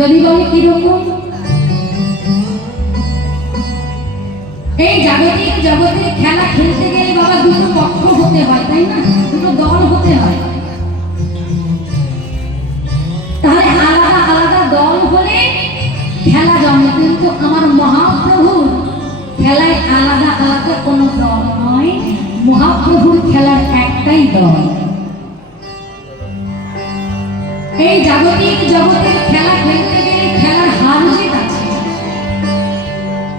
যদি বলে কিরকম, এই জাগতিক জগতে খেলা খেলতে গেলে বাবা দুটো পক্ষ হতে হয়, তাই না? দুটো দল হতে হয়। তাহলে আলাদা আলাদা দল হলে খেলা জমে, কিন্তু আমার মহাপ্রভুর খেলায় আলাদা আলাদা কোনো দল নয়, মহাপ্রভুর খেলার একটাই দল। এই জাগতিক জগতের খেলা খেলতে গেলে খেলার হার জিত আছে,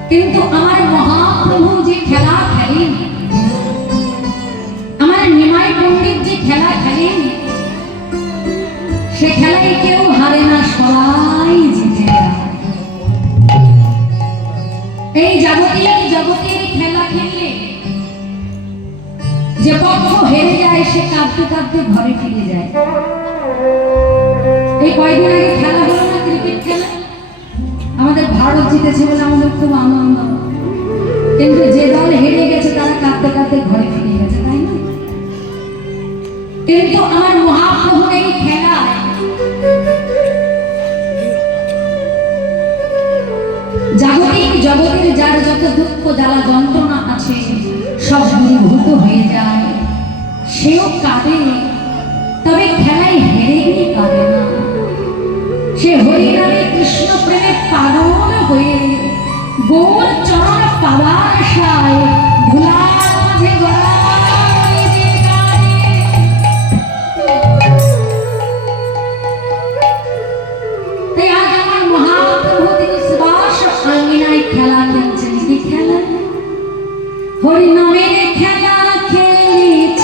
কিন্তু আমার মহাপ্রভু যে খেলা খেলেন, আমার নিমাই পণ্ডিত যে খেলা খেলেন, সে খেলায় কেউ হারে না, সবাই জিতে যায়। এই জাগতিক জগতের খেলা খেললে যে পক্ষ হেরে যায় সে কাঁদতে কাঁদতে ঘরে ফিরে যায়। এই কয়েকদিন আগে খেলা হলো না, ক্রিকেট খেলা, আমাদের ভারত জিতেছে বলে আমাদের খুব আনন্দ, কিন্তু যে দল হেরে গেছে তারা কাঁদতে কাঁদতে ঘরে ফিরে গেছে, তাই না? কিন্তু আমার মহাপ্রভু এই খেলায় জাগতিক জগতের যার যত দুঃখ জ্বালা যন্ত্রণা আছে সব দূরীভূত হয়ে যায়, সেও কাঁদে, তবে খেলায় হেরে গিয়ে কাঁদে না। সে হরিনামে কৃষ্ণ প্রেমে পাগল হয়ে গৌর চরণ পাওয়ার আশায় ধুলার মাঝে গড়ায় যে গানে। তাই আজ আমার মহাপ্রভু তিনি সুবাস আঙ্গিনায় খেলা খেলছেন। কি খেলা? হরিনামের খেলা খেলেছে,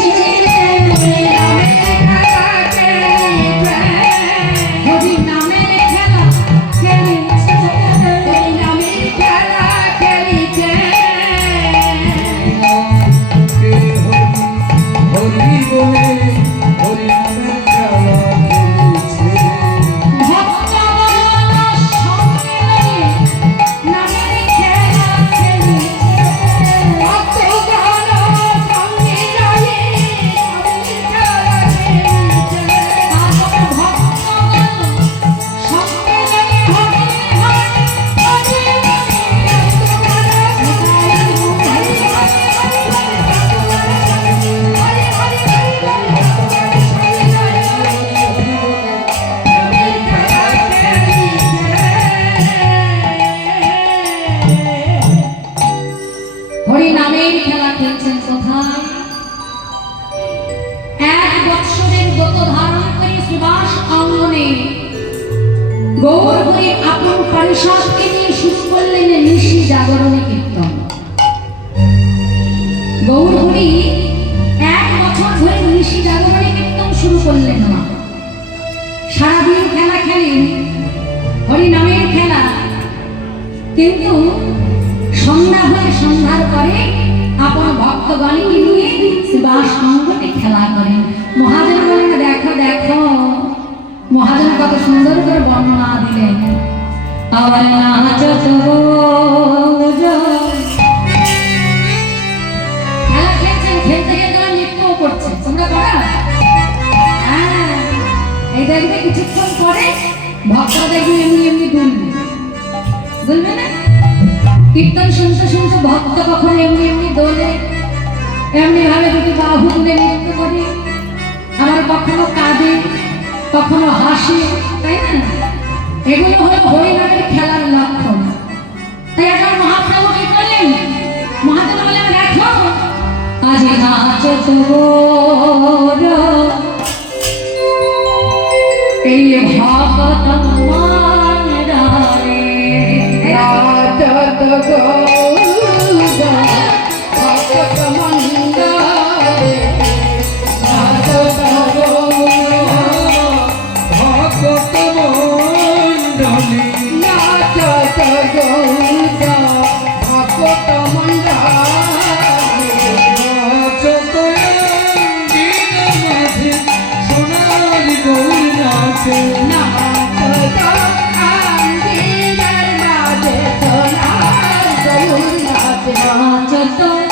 হরিনামের খেলা খেলছেন কোথায়? এক বৎসরের ব্রত ধারণ করে সুবাস অঙ্গনে গৌর হরি আপন পারিষদকে নিয়ে শুরু করলেন নিশি জাগরণে কীর্তন। গৌর হরি এক বছর ধরে নিশি জাগরণে কীর্তন শুরু করলেন না, সারাদিন খেলা খেলেন, হরিনামের খেলা, কিন্তু সন্ধ্যা হয়ে সন্ধ্যার পরে আপন ভক্তগণকে নিয়ে সুবাস অঙ্গনে খেলা করেন। মহাজন বলেন, দেখো দেখো, মহাজন কত সুন্দর করে বর্ণনা দিলেন। আবার নাচ খেলা খেলছেন, খেলতে খেলতে নৃত্যও করছে, তোমরা করা? হ্যাঁ, এই দেখবে কিছুক্ষণ পরে ভক্তরা দেখবে এমনি এমনি দুলবে, দুলবে না? কীর্তন শুনতে শুনতে ভক্ত কখনো এমনি এমনি দোলে, এমনি ভাবে দুটি বাহু তুলে নৃত্য করে, আবার কখনো কাঁদে, কখনো হাসে, তাই না? এগুলো হলো হরিনামের খেলার লক্ষণ। তাই এখন মহাপ্রভু কি করলেন? মহাদেব বলেন, দেখো আজ নাচ তোর এই ভগত মান রে, নাচ তোর ভগত মন্ডলে, নাচ তোর ভগত মন্ডলে, নাচ তোর ভগত মন্ডলে, নাচ তোর মাঝে সোনার গৌর নাচে, নাচ তোর আঙ্গিনার মাঝে সোনার গৌর নাচে, নাচ তোর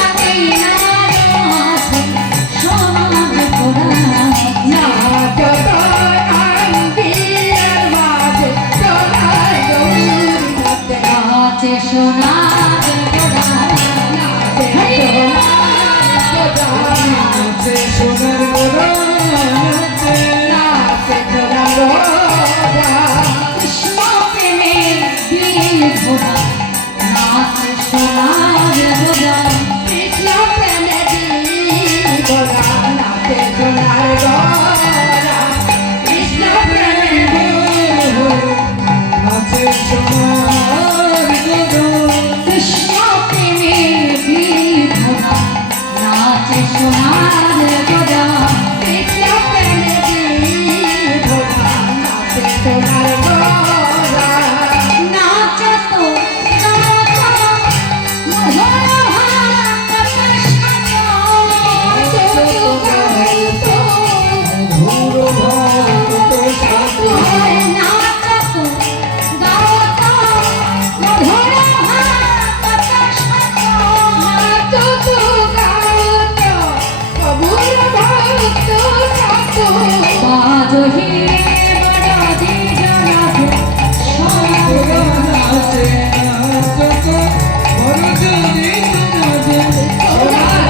আঙ্গিনার মাঝে সোনার গৌর নাচে, নাচ তোর আঙ্গিনার মাঝে সোনার নাচে সোনার গোড়া নাচে নাচে সোনার গোড়া নাচে নাচে সোনার গোড়া কৃষ্ণ প্রেমে বীর ঘোড়া নাচে সোনার গোড়া কৃষ্ণ প্রেমে বীর ঘোড়া নাচে সোনার গোড়া কৃষ্ণ প্রেমে বীর ঘোড়া নাচে সোনার গোড়া কৃষ্ণ প্রেমে বীর ঘোড়া নাচে সোনার গোড়া কৃষ্ণ প্রেমে বীর ঘোড়া নাচে সোনার গোড়া নাচো তো মধুর ভাত মধুর ভক্ত সাথে নাচে নাচে তো বড় জোরে নাচে সোনার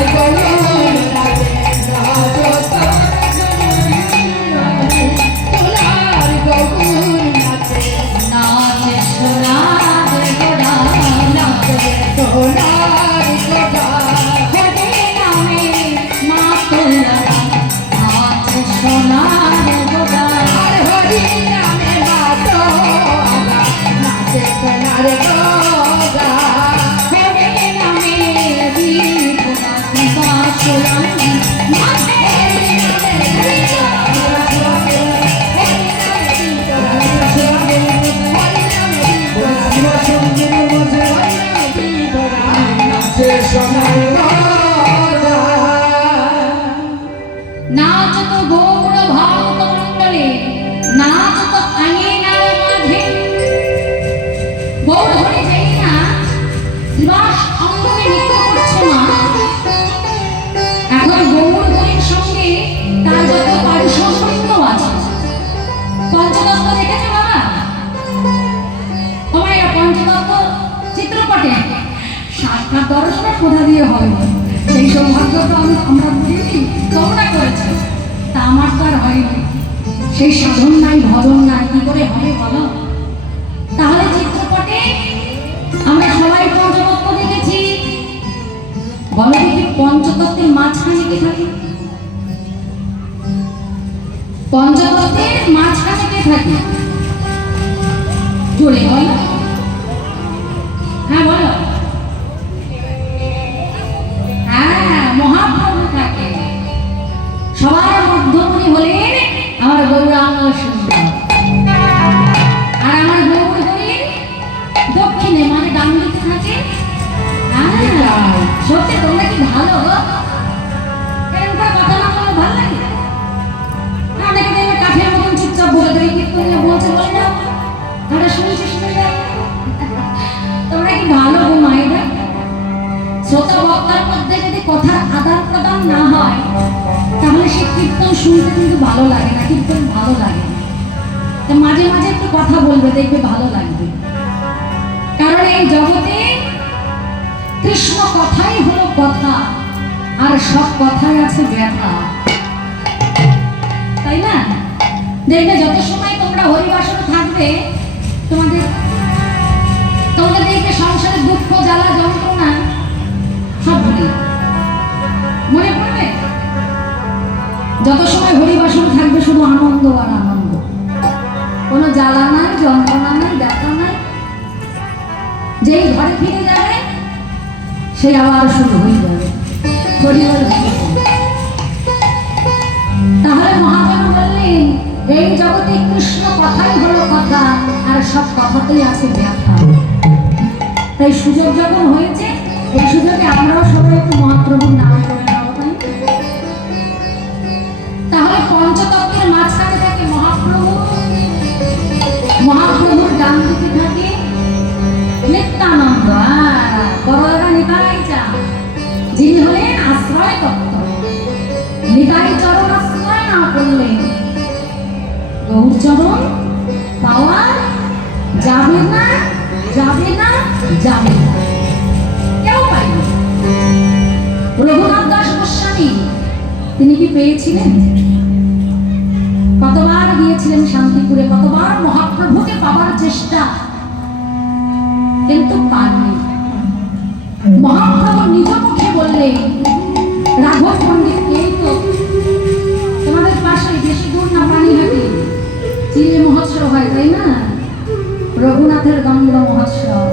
গোড়া নাচে তো সোনার গোড়া হরি নামে মাতো নাচে সোনার গোড়া হরি নামে বীর গোড়া বাসুরাম মাঝে হরি নামে বীর নাচে সোনার গোড়া নাচ তো গৌর ভারত মণ্ডলে নাচ তো আঙিনার মাঝে গৌর ধরে যাই না দিবাস অঙ্গকে নৃত্য করছে মা এখন গৌর ধরির সঙ্গে তার যত পারিসম্পর্ক আছে পঞ্চতত্ত্ব দেখেছে বাবা তোমার পঞ্চতত্ত্ব চিত্রপটে সাক্ষাৎ দর্শনের কোথা দিয়ে হবে সেই সৌভাগ্য তো আমরা বুঝিনি তোমরা করেছো তা আমার তো আর হয়নি সেই সাধন নাই ভজন নাই কি করে হবে বলো তাহলে চিত্রপটে আমরা সবাই পঞ্চতত্ত্ব দেখেছি বলো দেখি পঞ্চতত্ত্বের মাঝখানে কে থাকে পঞ্চতত্ত্বের মাঝখানে কে থাকে জোরে বলো হ্যাঁ বলো হ্যাঁ মহাপ্রভু থাকে সবার মধ্যমণি হলেন আমার গৌরাঙ্গ সুন্দর আর আমার গৌর হলেন দক্ষিণে মানে ডান দিকে থাকে সত্যি তোমরা কি ভালো এরকম করে কথা না বললে ভালো লাগে অনেকে দেখবে কাঠের মতন চুপচাপ বলে দেবে কীর্তন বলছে বলে না আমরা শুনছি শুনে যাই তোমরা কি ভালো গো মায়েরা শ্রোতা বক্তার মধ্যে যদি কথার আদান প্রদান না হয় তাহলে সে কীর্তন শুনতে কিন্তু ভালো লাগে না কীর্তন ভালো লাগে না তো মাঝে মাঝে একটু কথা বলবে দেখবে ভালো লাগবে কারণ এই জগতে কৃষ্ণ কথাই হলো কথা আর সব কথাই আছে ব্যথা তাই না দেখবে যত সময় তোমরা হরিবাসনে থাকবে তোমাদের দেখবে সংসারে দুঃখ জ্বালা যন্ত্রণা সব ভুলে মনে পড়বে যত সময় হরিবাসন থাকবে শুধু আনন্দ আর আনন্দ কোনো জ্বালা নাই যন্ত্রণা নাই ব্যথা নাই যেই ঘরে ফিরে যাবে সেই আবার শুরু হয়ে যাবে হরিবল তাহলে মহাজন বললেন এই জগতে কৃষ্ণ কথাই হলো কথা আর সব কথাতেই আছে ব্যথা তাই সুযোগ যখন হয়েছে এই সুযোগে আমরাও সবাই একটু মহাপ্রভুর নাম করে নেব তাহলে পঞ্চতত্ত্বের মাঝখানে থাকে মহাপ্রভু মহাপ্রভুর ডান দিকে থাকে নিত্যানন্দ বড়রা নিতাই চা যিনি হলেন আশ্রয় তত্ত্ব নিতাই চরণ আশ্রয় না করলেন গৌর চরণ পাওয়া যাবে না যাবে না, কেউ পায়নি। রঘুনাথ দাস গোস্বামী তিনি কি পেয়েছিলেন? কতবার গিয়েছিলেন শান্তিপুরে, কতবার মহাপ্রভুকে পাবার চেষ্টা, কিন্তু পাননি। মহাপ্রভু নিজ মুখে বললেন, রাঘব পণ্ডিত এই তো তোমাদের পাশে, বেশি দূর না, পানিহাটি চিড়ে মহোৎসব হয়, তাই না? রঘুনাথের গঙ্গা মহোৎসব।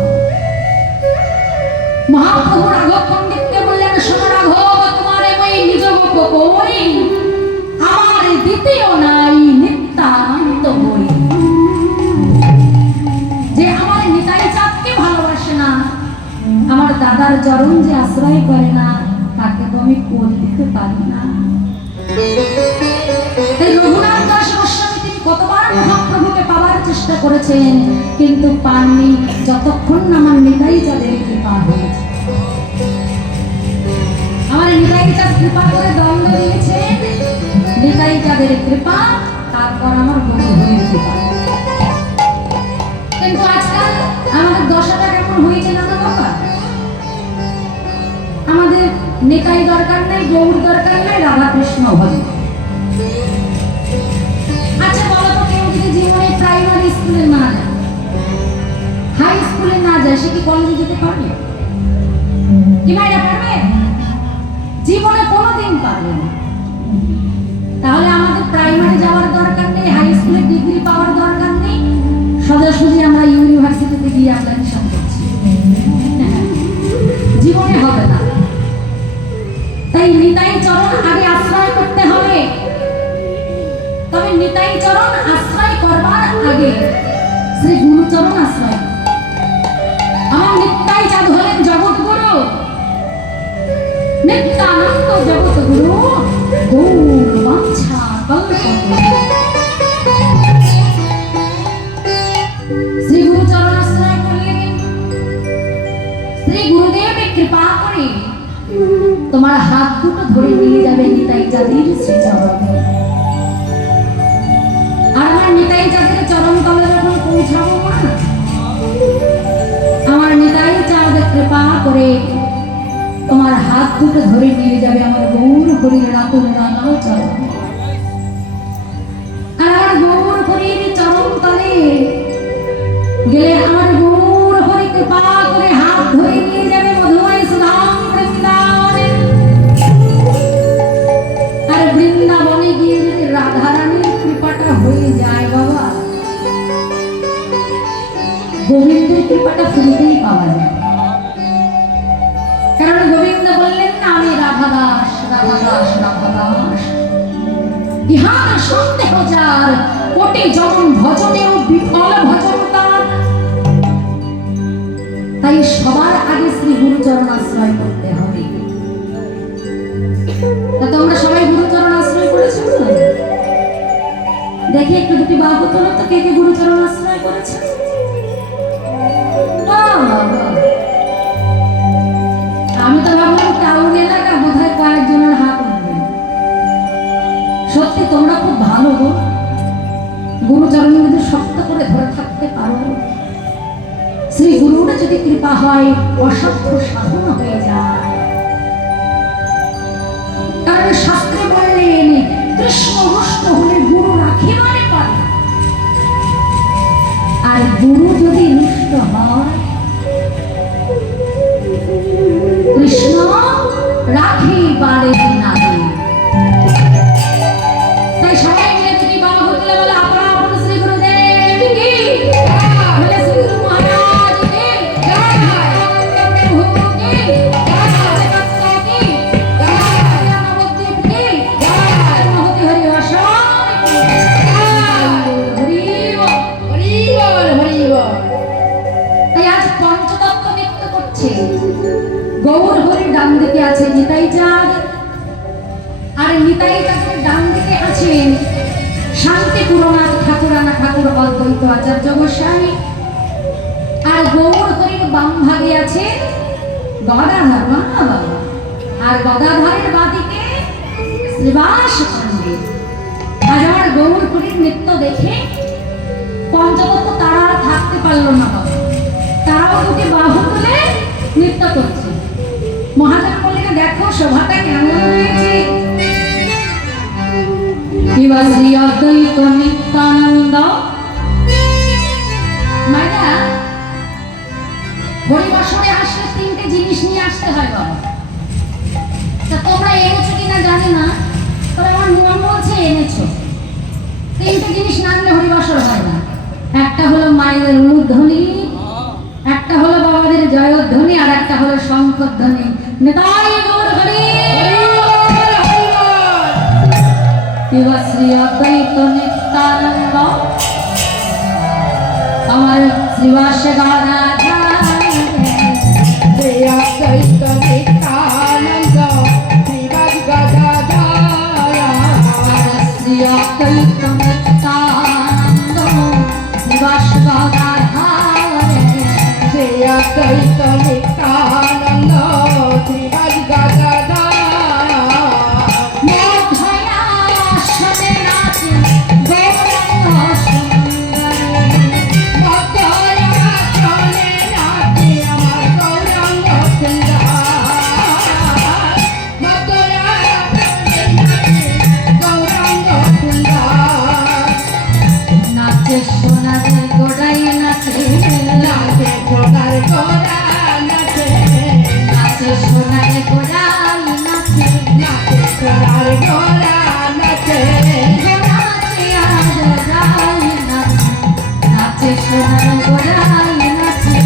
মহাপ্রভু রাঘব পণ্ডিতকে বললেন, শোনো রাঘব, তোমার ওই নিজ কই আমার দ্বিতীয় নাই নিত্যানন্দ বই। যে আমার নিতাই চাঁদকে ভালোবাসে না, আমার দাদার চরণ যে আশ্রয় করে না, তাকে তো আমি কোল দিতে পারি না। তাই রঘুনাথ দাস গোস্বামী তিনি কতবার মহাপ্রভুকে পাওয়ার চেষ্টা করেছেন, কিন্তু পাননি, যতক্ষণ না আমার নিতাই চাঁদের কৃপা হয়েছে। আমার নিতাই চাঁদ কৃপা করে দণ্ড দিয়েছেন, নিতাই চাঁদের কৃপা, তারপর আমার গরু হয়ে কৃপা। কিন্তু আজকাল আমাদের দশাটা কেমন হয়েছে না বাবা? আমাদের নিতাই দরকার নেই, গৌর দরকার নেই, রাধাকৃষ্ণ ভজন। আচ্ছা বলো তো, কেউ যদি জীবনে প্রাইমারি স্কুলে না যায়, হাই স্কুলে না যায়, সে কি কলেজে যেতে পারবে? কি মাইরা পারবে? জীবনে কোনোদিন পারবে না। তাহলে আমাদের প্রাইমারি যাওয়ার দরকার নেই, হাই স্কুলে ডিগ্রি পাওয়ার দরকার নেই, সোজাসুজি আমরা ইউনিভার্সিটিতে গিয়ে অ্যাপ্লিকেশন করছি, জীবনে হবে না। তাই নিতাই চরণ আগে আশ্রয় করতে হবে। তবে নিতাই চরণ আশ্রয় করবার আগে শ্রী গুরুচরণ আশ্রয়। আমার নিতাই চাঁদ হলেন জগৎগুরু, নিত্যানন্দ জগৎগুরু, গৌর বাঞ্ছা কল্পতরু। শ্রী গুরুচরণ আশ্রয় করলেন, শ্রী গুরুদেব কৃপা করে তোমার হাত দুটো ধরে নিয়ে যাবে নিতাই চাঁদের শ্রীচরণে। আর আমার নিতাই চাঁদের চরণ তলে যখন পৌঁছাবো না, আমার নিতাই চাঁদ কৃপা করে তোমার হাত দুটো ধরে নিয়ে যাবে আমার গৌর হরির রাতুল রাঙা চরণ। আর আমার গৌর হরির চরণ তলে গেলে আমার গৌর হরি কৃপা করে হাত ধরে নিয়ে যাবে মধুময় সুধাম বৃন্দাবনে। আর বৃন্দাবনে গিয়ে যদি রাধারানীর কৃপাটা হয়ে যায় বাবা, গোবিন্দের কৃপাটা ফ্রিতেই পাওয়া যায়। কারণ গোবিন্দ বললেন না, আমি রাধাদাস রাধাদাস রাধাদাস, ইহার সন্দেহ যার, কোটি জনম ভজনেও বিফল ভজন তার। তাই সবার আগে শ্রী গুরুচরণ আশ্রয় করতে হবে। তা তোমরা সবাই গুরুচরণ আশ্রয় করেছো? দেখি একটু দুটি বাহু তোলো তো, কে কে গুরুচরণ আশ্রয় করেছে? আমি তো ভাবলাম টাউন এলাকা, বোধহয় কয়েকজনের হাত উঠবে। সত্যি তোমরা খুব ভালো গো, গুরুচরণ যদি শক্ত করে ধরে থাকতে পারো, শ্রী গুরুটা যদি কৃপা হয়, অসাধ্য সাধন হয়ে যায়। কারণ শাস্ত্রে বললেন, কৃষ্ণ রুষ্ট হলে গুরু রাখিবারে পারে, আর গুরু যদি রুষ্ট হয়, কৃষ্ণ রাখিবারে না। তাই সবাই মিলে যদি বাবা বললে বলে আপনা আপন শ্রী গুরুদেব কি, বলে শ্রী গুরু মহারাজ কি, জয় জয় প্রভু কি, জয় জয় কর্তা কি, জয় নবদ্বীপ কি, জয় মহতি হরি ভাষণ কি, হরি বল হরি বল হরি বল। তাই আজ পঞ্চতত্ত্ব নৃত্য করছে। গৌর হরির ডান দিকে আছে নিতাই চাঁদ, আর নিতাই চাঁদের ডান দিকে আছেন শান্তিপুরনাথ ঠাকুরানা ঠাকুর অদ্বৈত আচার্য গোস্বামী, আর গৌর হরির বাম ভাগে আছেন গদাধর বাবা, আর গদাধরের বাদিকে শ্রীবাস পণ্ডিত। আজ আমার গৌর হরির নৃত্য দেখে পঞ্চতত্ত্ব তারা আর থাকতে পারলো না বাবা, তারাও দুটি বাহু নৃত্য করছে। মহাদেব বললেন, দেখো শোভাটা কেমন হয়েছে। এবার শ্রী অদ্বৈত নিত্যানন্দ মায়েরা হরিবাসরে আসলে তিনটে জিনিস নিয়ে আসতে হয় বাবা। তা তোমরা এনেছো কিনা জানি না, তবে আমার মন বলছে এনেছো। তিনটে জিনিস না আনলে হরিবাসর হয় না। একটা হলো মায়েদের অনুধ্বনি, একটা হলো বাবাদের জয়ধ্বনি, আর একটা হলো শঙ্খধ্বনি। নিতাই গৌর হরি। এবার শ্রী অদ্বৈত নিত্যানন্দ আমার শ্রীবাস গদাধর, শ্রী অদ্বৈত নিত্যানন্দ শ্রীবাস গদাধর, শ্রী অদ্বৈত নিত্যানন্দ শ্রীবাস গদাধর, শ্রী অদ্বৈত নিত্যানন্দ শ্রীবাস গদাধর। মধ্যয়াসনে নাচে গৌরাঙ্গ সুন্দরী, মধ্যয়াসনে নাচে আমার গৌরাঙ্গ সুন্দর, মধ্যয়াসনে নাচে গৌরাঙ্গ সুন্দর। নাচে সোনার গোড়াই নাচে, নাচে সোনার গোরা নাচে, নাচে সোনার গোড়াই নাচে, নাচে সোনার গোরা নাচে, নাচে আর গোড়াই নাচে, নাচে সোনার গোড়াই নাচে।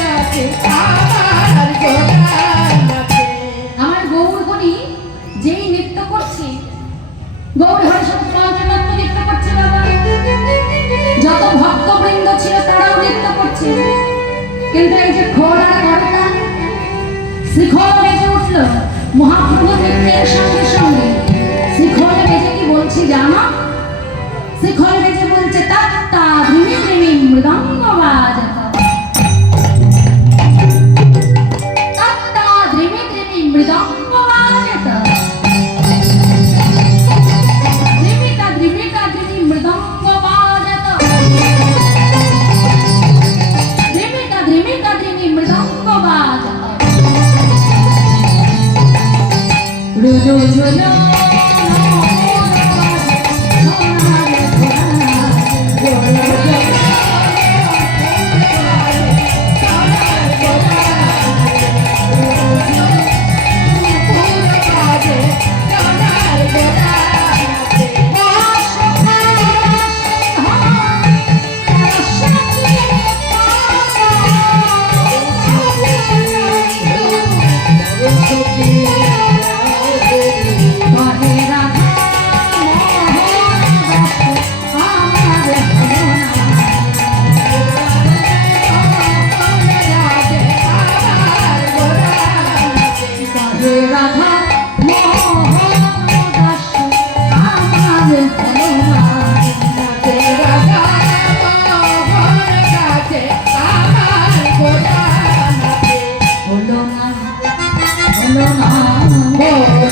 নাচে সোনার গোরা নাচে। আমার গৌরগণী যেই নৃত্য করছে, গৌর হরি সব পঞ্চতত্ত্ব নৃত্য করছে বাবা। যত ভক্তবৃন্দ ছিল তারাও নৃত্য করছে, কিন্তু এই যে খোল আর গড়টা শিখর বেজে উঠল মহাপ্রভু নৃত্যের সঙ্গে সঙ্গে। শিখর বেজে কি বলছি জানো? শিখর বেজে বলছে তাত্তা ধ্রিমি ধ্রিমি মৃদঙ্গ বাজত, তাত্তা ধ্রিমি ধ্রিমি মৃদঙ্গ বাজত, ধ্রিমিতা ধ্রিমিতা ধ্রিমি মৃদঙ্গ বাজত, ধ্রিমিতা ধ্রিমিতা ধ্রিমি মৃদঙ্গ বাজত। রুজু ঝুলো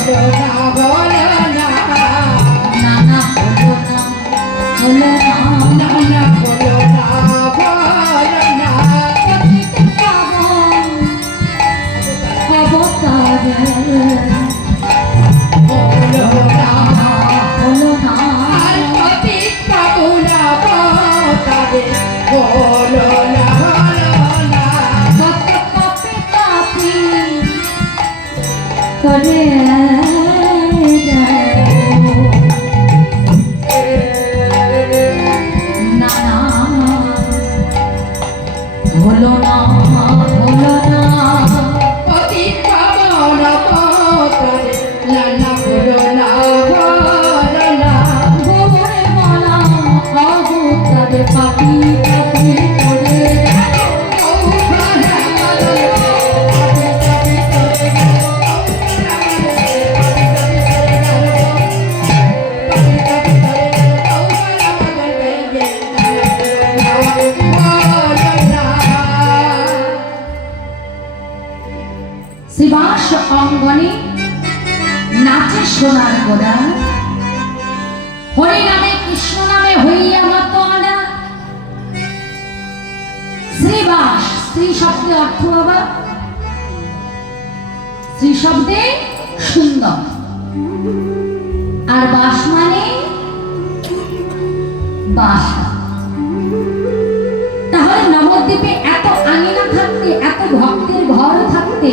হলো না হলো না না না হলো না হলো না না না হলো না হলো না পতিত পাবন অবতারে হলো না হলো না আর পতিত পাবন অবতারে হলো না হলো না কত পাপে পাপি করে না না হলো না হলো না পতিত পাবন অবতারে না না হলো না হলো না গোবরে মালা অবতারে পাপি পাপি করে শ্রীবাস অঙ্গনে নাচে সোনার গোড়া হরি নামে কৃষ্ণ নামে হইয়া মত আনা শ্রীবাস শ্রী শব্দে অর্থ বাবা শ্রী শব্দে সুন্দর আর বাস মানে বাসা তাহলে নবদ্বীপে এত আঙিনা থাকতে এত ভক্তের ঘর থাকতে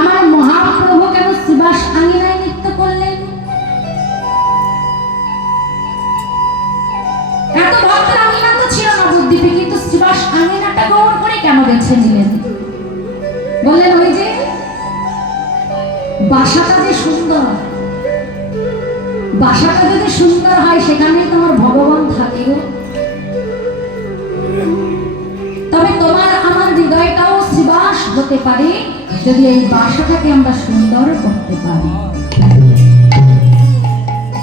আমার মহাপ্রভু কেন শ্রীবাস আঙিনায় নৃত্য করলেন? এত ভক্তের আঙিনা তো ছিল নবদ্বীপে, কিন্তু শ্রীবাস আঙিনাটা গৌর করে কেন বেছে নিলেন? বললেন ওই যে বাসাটা যে সুন্দর, বাসাটা যদি সুন্দর হয় সেখানেই তোমার ভগবান থাকে গো। তবে তোমার আমার হৃদয়টাও শ্রীবাস হতে পারে যদি এই বাসাটাকে আমরা সুন্দর করতে পারি।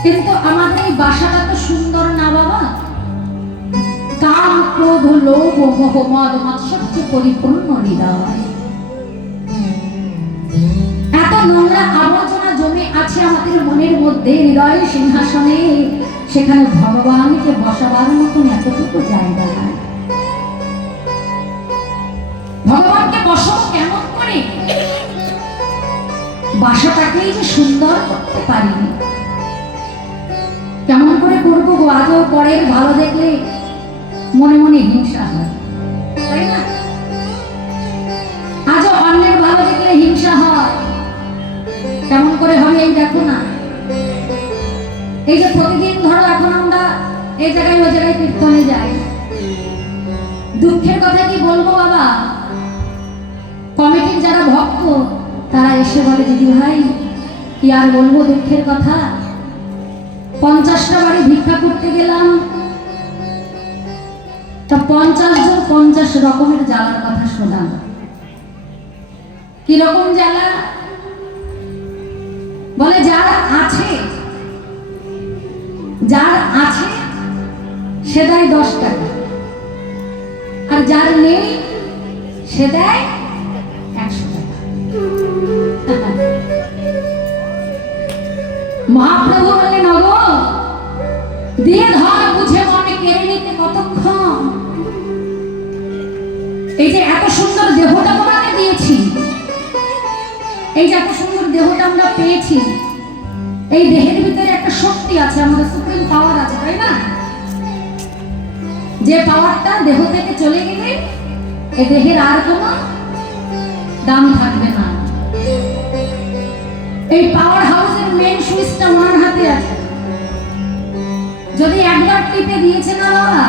কিন্তু আমাদের এই বাসাটা তো সুন্দর না বাবা। কাম ক্রোধ লোভ মোহ মদ মাৎসর্যে পরিপূর্ণ হৃদয়। এত নোংরা আবর্জনা জমে আছে আমাদের মনের মধ্যে, হৃদয় সিংহাসনে, সেখানে ভগবানকে বসাবার মতন এতটুকু জায়গা নাই। ভগবানকে বসাবো কেমন করে? বাসাটাকেই যে সুন্দর করতে পারিনি, কেমন করে করবো গো? আজও পরের ভালো দেখলে মনে মনে হিংসা হয়, তাই না? আজও অন্যের ভালো দেখলে হিংসা হয়, কেমন করে হবে? এই দেখো না, এই যে প্রতিদিন ধরো এখন আমরা এই জায়গায় ওই জায়গায় কীর্তনে যাই, দুঃখের কথা কি বলবো বাবা, কমিটির যারা ভক্ত তারা এসে বলে দিদি ভাই কি আর বলবো দুঃখের কথা, 50টা বাড়ি ভিক্ষা করতে গেলাম, তা 50 জন 50 রকমের জ্বালার কথা শোনাল। কি রকম জ্বালা? বলে যার আছে, যার আছে সে দেয় 10 টাকা, আর যার নেই সে দেয় 100 টাকা। মহাপ্রভু বললেন ওগো দিয়ে ধর বুঝে মনে কেড়ে নিতে কতক্ষণ? এই যে এত সুন্দর দেহটা তোমাকে দিয়েছি, এই যে এত সুন্দর দেহটা আমরা পেয়েছি, এই দেহের ভিতরে একটা শক্তি আছে, আমাদের সুপ্রিম পাওয়ার আছে, তাই না? যে পাওয়ারটা দেহ থেকে চলে গেলে এই দেহের আর কোনো দাম থাকবে না। এই পাওয়ার হাউসের মেন সুইচটা ওনার হাতে আছে, যদি একবার টিপে দিয়েছে না বাবা,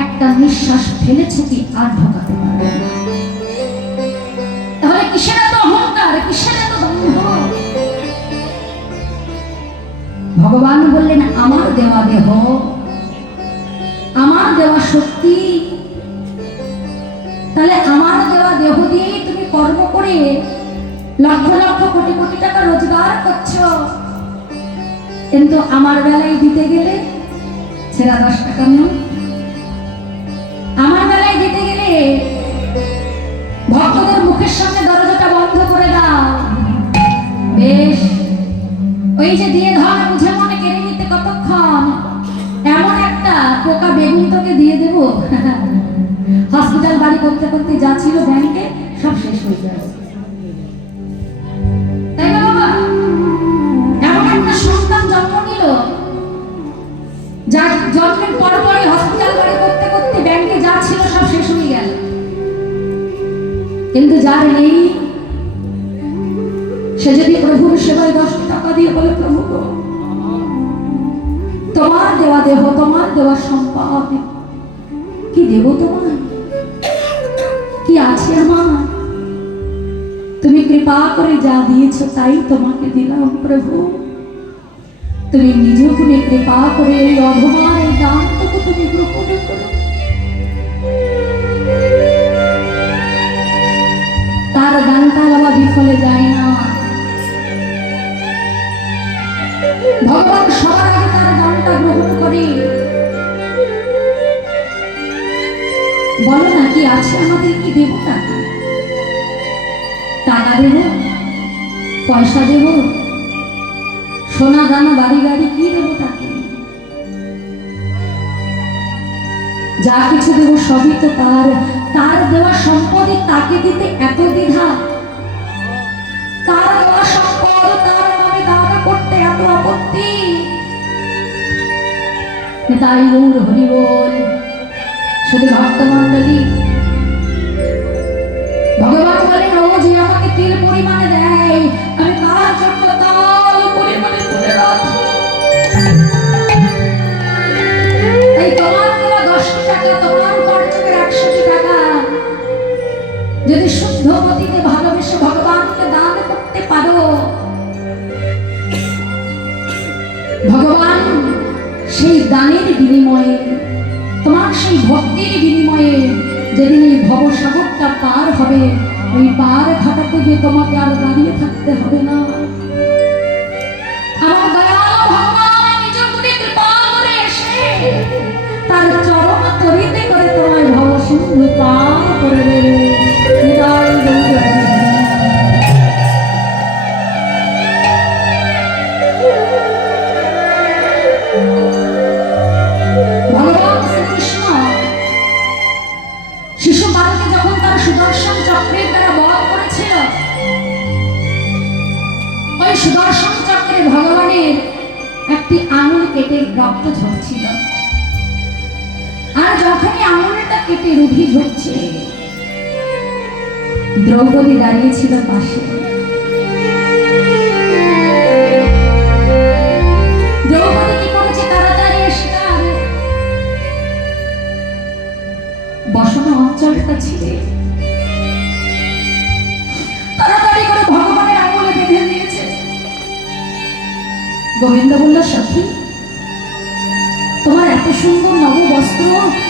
একটা নিঃশ্বাস ফেলেছে কি আর ঢোকাতে পারবে না। তাহলে কিসের এত অহংকার, কিসের এত দম্ভ? ভগবান বললেন আমার দেওয়া দেহ, আমার দেওয়া শক্তি, তাহলে আমার দেওয়া দেহ দিয়েই তুমি কর্ম করে লক্ষ লক্ষ কোটি কোটি টাকা রোজগার করছো, কিন্তু আমার বেলায় দিতে গেলে ছেড়া 10 টাকা নয়, আমার বেলায় দিতে গেলে ভক্তদের মুখের সামনে দরজাটা বন্ধ করে দাও। ওই যে দিয়ে ধর বুঝে মনে কেড়ে নিতে কতক্ষণ, এমন একটা পোকা বেগুন তোকে দিয়ে দেব, হসপিটাল বাড়ি করতে করতে যা ছিল ব্যাংকে সব শেষ হয়ে যাবে। তাই না বাবা? এমন একটা সন্তান জন্ম নিল, যার জন্মের পরপরই হসপিটাল বাড়ি করতে করতে ব্যাংকে যা ছিল সব শেষ হয়ে গেল। কিন্তু যার নেই, সে যদি প্রভুর সেবায় 10 টাকা দিয়ে বলে, প্রভু গো, তোমার দেওয়া দেহ, তোমার দেওয়া সম্পদ কি দেব তোমার, কি আছে আমার, তুমি কৃপা করে যা দিয়েছো তাই তোমাকে দিলাম প্রভু, তুমি নিজ গুণে কৃপা করে এই অধমার এই দানটুকু তুমি গ্রহণ করো। তার দানটা বাবা বিফলে যায় না। ভগবান সবার আগে তার দানটা গ্রহণ করে। বলো না কি আছে আমাদের, কি দেব তাকে? টাকা দেব, পয়সা দেব, সোনা দানা বাড়ি গাড়ি, কি দেব তাকে? যা কিছু দেব সবই তো তার। তার দেওয়া সম্পদই তাকে দিতে এত দ্বিধা, তার দেওয়া সম্পদ তার নামে দান করতে এত আপত্তি। তাই গৌর হরি বল। শুধু ভক্তমণ্ডলী, ভগবান বলেন ও যে আমাকে তিল পরিমাণে দেয়, আমি তার জন্য তাল পরিমাণে তুলে রাখি। এই তোমার দেওয়া 10 টাকা, তোমার উপার্জনের 100 টাকা যদি শুদ্ধ মতিতে ভালোবেসে ভগবানকে দান করতে পারো, ভগবান সেই দানের বিনিময়ে, তোমার সেই ভক্তির বিনিময়ে যেদিন এই ভবসাগরটা পার হবে, ওই পার ঘাটাতে গিয়ে তোমাকে আর দাঁড়িয়ে থাকতে হবে না। আমার দয়াল ভগবান নিজ গুণে কৃপা করে এসে তার চরণ তরিতে করে তোমায় ভবসিন্ধু পার করে দেবে। নিতাই গৌর হরি। ভগবান শ্রীকৃষ্ণ শিশুপালকে যখন তার সুদর্শন চক্রের দ্বারা বধ করেছিল, ওই সুদর্শন চক্রে ভগবানের একটি আঙুল কেটে রক্ত ঝরছিল। আর যখনই আঙুলটা কেটে রুধি ঝরছে, দ্রৌপদী দাঁড়িয়েছিল পাশে। দ্রৌপদী কি করেছে, তাড়াতাড়ি এসে তার বসানো অঞ্চলটা ছিঁড়ে তাড়াতাড়ি করে ভগবানের আঙুলে বেঁধে দিয়েছে। গোবিন্দ বলল, সখী, তোমার এত সুন্দর নব বস্ত্র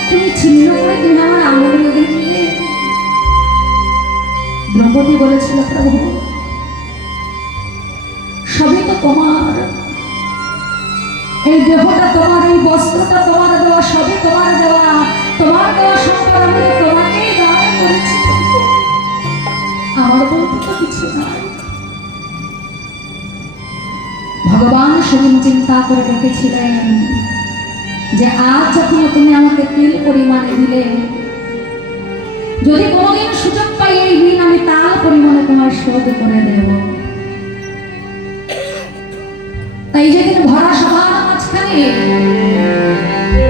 তুমি ছিন্ন করে তুমি আমার আঙুলে বেঁধে দিলে। দ্রৌপদী বলেছিল, প্রভু সবই তো তোমার, এই দেহটা তোমার, এই বস্ত্রটা তোমার দেওয়া, সবই তোমার দেওয়া, তোমার দেওয়া সম্পদ আমি তোমাকেই দান করেছি, আমার বলতে তো কিছু নাই। ভগবান সেদিন চিন্তা করে রেখেছিলেন যে আজ যখন তুমি আমাকে তিল পরিমাণে দিলে, যদি কোনোদিন সুযোগ পাই এই দিন আমি তাল পরিমাণে তোমার শোধ করে দেব। তাই যেদিন ভরা সভার মাঝখানে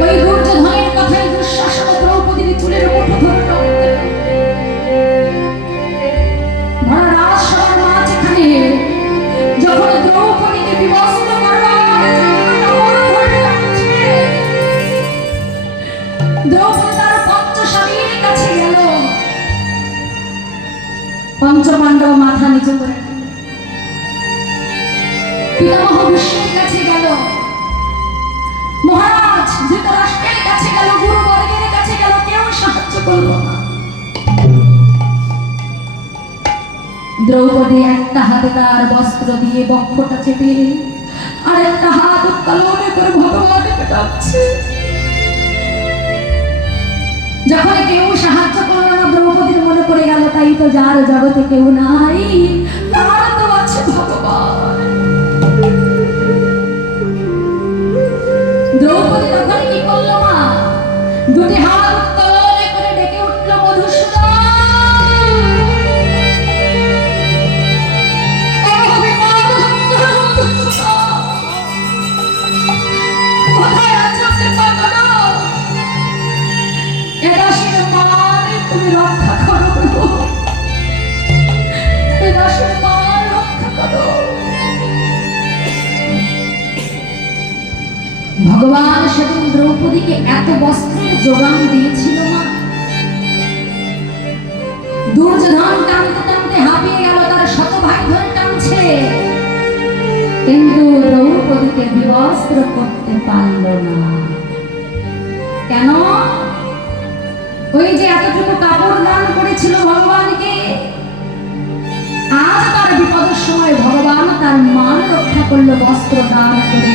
ওই দুর্যোধনের কথাই দুঃশাসন দ্রৌপদীর চুলের মুঠো ধরে রাখতে, ভরা রাজসভার মাঝখানে যখন দ্রৌপদীকে বিবস্ত্র করবার দ্রৌপদী তার পঞ্চস্বামীর কাছে গেল, পঞ্চপাণ্ডব মাথা নিচু করে পিতামহ ভীষ্মের কাছে গেল, মহারাজ ধৃতরাষ্ট্রের কাছে গেল, গুরুবর্গের কাছে গেল, কেউ সাহায্য করল না। দ্রৌপদী একটা হাতে তার বস্ত্র দিয়ে বক্ষটা চেপে, আর একটা হাত উত্তোলন করে ভগবানকে ডাকছে। যখন কেউ সাহায্য করলো না, দ্রৌপদীর মনে পড়ে গেল, তাই তো যার জগতে কেউ নাই তার তো আছে ভগবান। দ্রৌপদী তখন কি করলো মা? দুটি হাত উত্তোলন করে ডেকে উঠল মধুসূদন। কোথায় আছো কৃপাকর? এ দাসীর মান তুমি রক্ষা করো প্রভু, এ দাসীর মান রক্ষা করো। ভগবান সেদিন দ্রৌপদীকে এত বস্ত্রের যোগান দিয়েছিল মা, দুর্যোধন টানতে টানতে হাঁপিয়ে গেল, তার শত ভাই ধরে টানছে, কিন্তু দ্রৌপদীকে বিবস্ত্র করতে পারল না। কেন? ওই যে এতটুকু কাপড় দান করেছিল ভগবানকে, আজ তার বিপদের সময় ভগবান তার মান রক্ষা করলো বস্ত্র দান করে।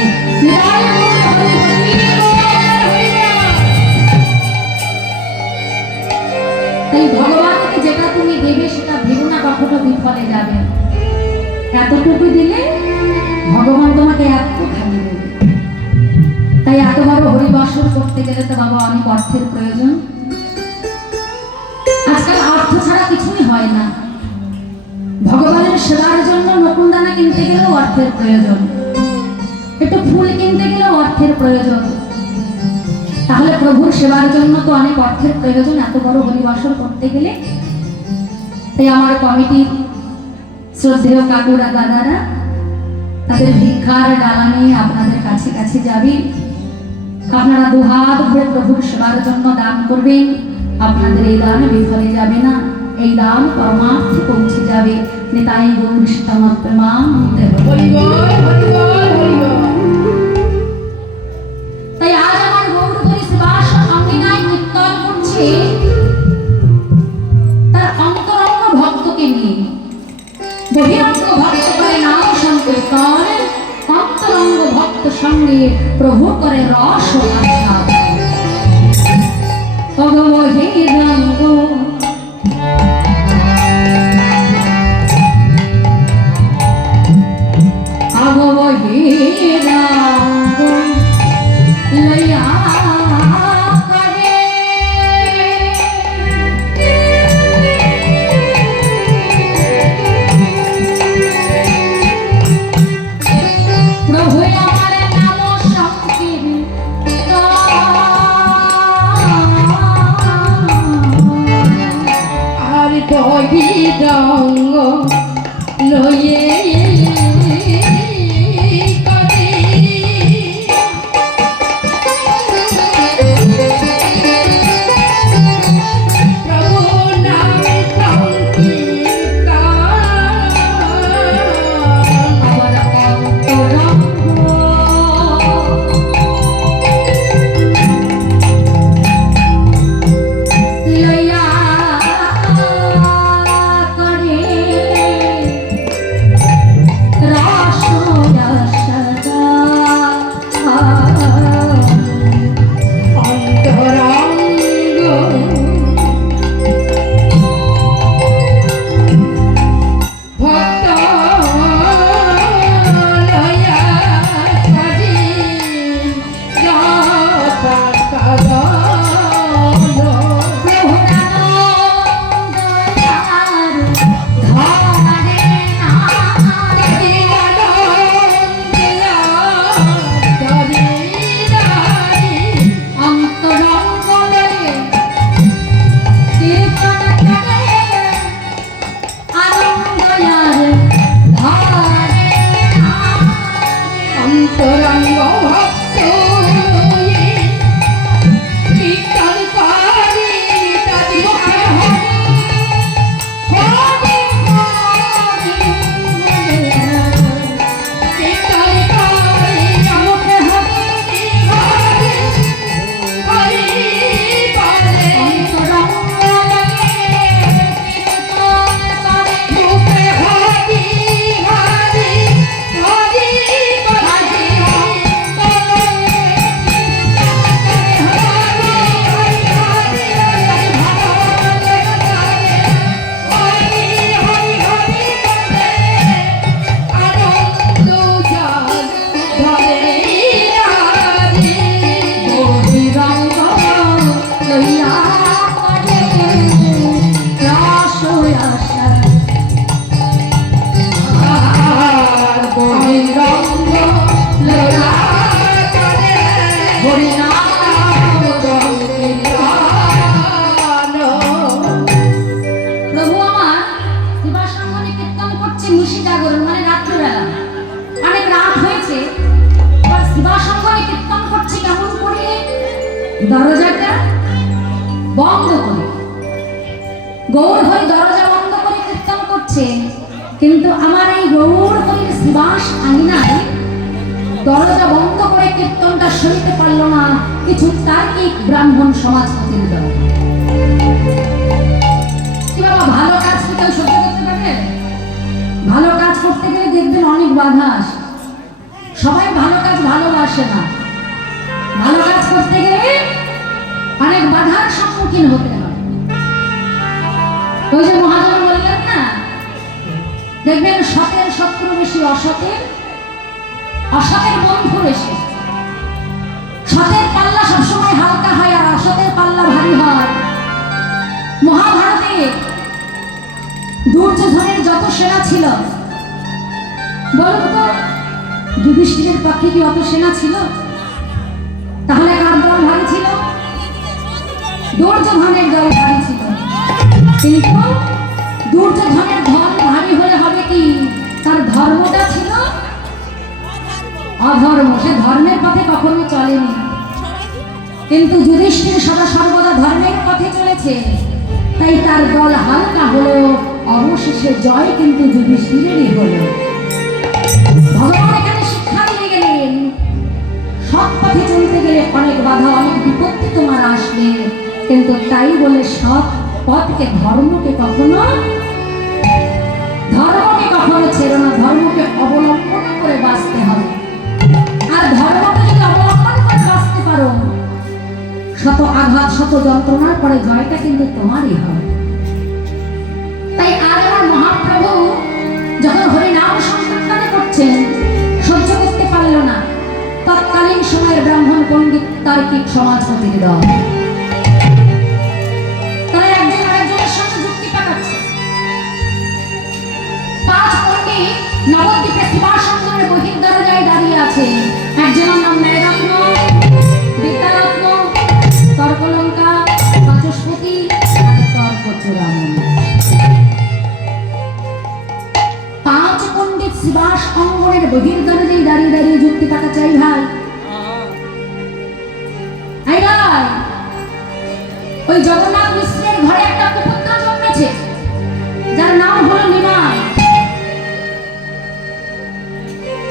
তাই ভগবানকে যেটা তুমি দেবে সেটা ভেবো না কখনো বিফলে যাবে। এতটুকু দিলে ভগবান তোমাকে এতখানি দেবে। তাই এত বড় হরিবাসর করতে গেলে তো বাবা অনেক অর্থের প্রয়োজন। আজকাল অর্থ ছাড়া কিছুই হয় না। ভগবানের সেবার জন্য নকুলদানা কিনতে গেলেও অর্থের প্রয়োজন, একটু ফুল কিনতে গেলেও অর্থের প্রয়োজন। তাহলে প্রভুর সেবার জন্য তো অনেক অর্থের প্রয়োজন এত বড় হরিবাসর করতে গেলে। তাই আমার কমিটির শ্রদ্ধেয় কাকুরা দাদারা তাদের ভিক্ষার ডালা নিয়ে আপনাদের কাছে কাছে যাবে। আপনারা দুহাত ভরে প্রভুর সেবার জন্য দান করবেন। আপনাদের এই দান বিফলে যাবে না, এই দান পরমার্থে পৌঁছে যাবে। নিতাই গৌরীষ্টম প্রেমানন্দে হরি বল, হরি বল, হরি বল। তাই আজ আমার গৌর হরি সেবাস অঙ্গিনায় কীর্তন করছে তার অন্তরঙ্গ ভক্তকে নিয়ে। বহিরঙ্গ ভক্ত করে নাম সংকীর্তন, অন্তরঙ্গ ভক্ত সঙ্গে প্রভু করে রস আস্বাদ। বহিরঙ্গ বহিরঙ্গ লইয়া করে প্রভু আমার নাম সংকীর্তন। আর বহিরঙ্গ লয়ে দরজাটা বন্ধ করে, গৌর হরি দরজা বন্ধ করে কীর্তন করছে, কিন্তু আমার এই গৌর হরির শিবাস আঙিনায় দরজা বন্ধ করে কীর্তনটা সইতে পারল না কিছু তার্কিক ব্রাহ্মণ সমাজপতির দল। কি বাবা, ভালো কাজ কি কেউ সহ্য করতে পারে? ভালো কাজ করতে গেলে দেখবেন অনেক বাধা আসে। সবাই ভালো কাজ ভালোবাসে না, ভালো কাজ করতে গেলে অনেক বাধার সম্মুখীন হতে হয়। ওই যে মহাজন বললেন না, দেখবেন সতের শত্রু বেশি অসতের, অসতের বন্ধু বেশি। সতের পাল্লা সবসময় হালকা হয় আর অসতের পাল্লা ভারী হয়। মহাভারতে দুর্যোধনের যত সেনা ছিল, বলুন তো যুধিষ্ঠিরের পক্ষে কি অত সেনা ছিল? তাহলে কার দল ভারী ছিল? দুর্যোধনের দল ভারী ছিল। কিন্তু দুর্যোধনের দল ভারী হলে হবে কি, তার ধর্মটা ছিল অধর্ম, সে ধর্মের পথে কখনো চলেনি। কিন্তু যুধিষ্ঠির সদা সর্বদা ধর্মের পথে চলেছে, তাই তার দল হালকা হলো, অবশেষে জয় কিন্তু যুধিষ্ঠিরেরই হলো। ভগবান এখানে শিক্ষা দিয়ে গেলেন, সৎ পথে চলতে গেলে অনেক বাধা, অনেক বিপত্তি তোমার আসবে, কিন্তু তাই বলে সৎ পথকে, ধর্মকে কখনো ছেড়ো না। ধর্মকে অবলম্বন করে বাঁচতে হবে। আর ধর্মকে যদি অবলম্বন করে বাঁচতে পারো, শত আঘাত শত যন্ত্রণার পরে জয়টা কিন্তু তোমারই হবে। তাই আর আমার মহাপ্রভু যখন হরিনাম সংকীর্তন করছেন, সহ্য করতে পারল না তৎকালীন সময়ের ব্রাহ্মণ পণ্ডিত তার্কিক সমাজপতির দল। তারা একজন আরেকজনের সঙ্গে যুক্তি পাকাচ্ছে। 5 পণ্ডিত নবদ্বীপে শিবাসঙ্গরের বহির দরজায় দাঁড়িয়ে আছে। একজনের নাম ন্যায়রত্ন, বিদ্যারত্ন, তর্কলঙ্কা, বাচস্পতি আর তর্কচূড়ামণি। 5 পণ্ডিত শিবাস অঙ্গনের বহির দরজায় দাঁড়িয়ে দাঁড়িয়ে যুক্তি পাকা চাই ভাই। ওই জগন্নাথ মিশ্রের ঘরে একটা কুপুত্র জন্মেছে, যার নাম হলো নিমাই।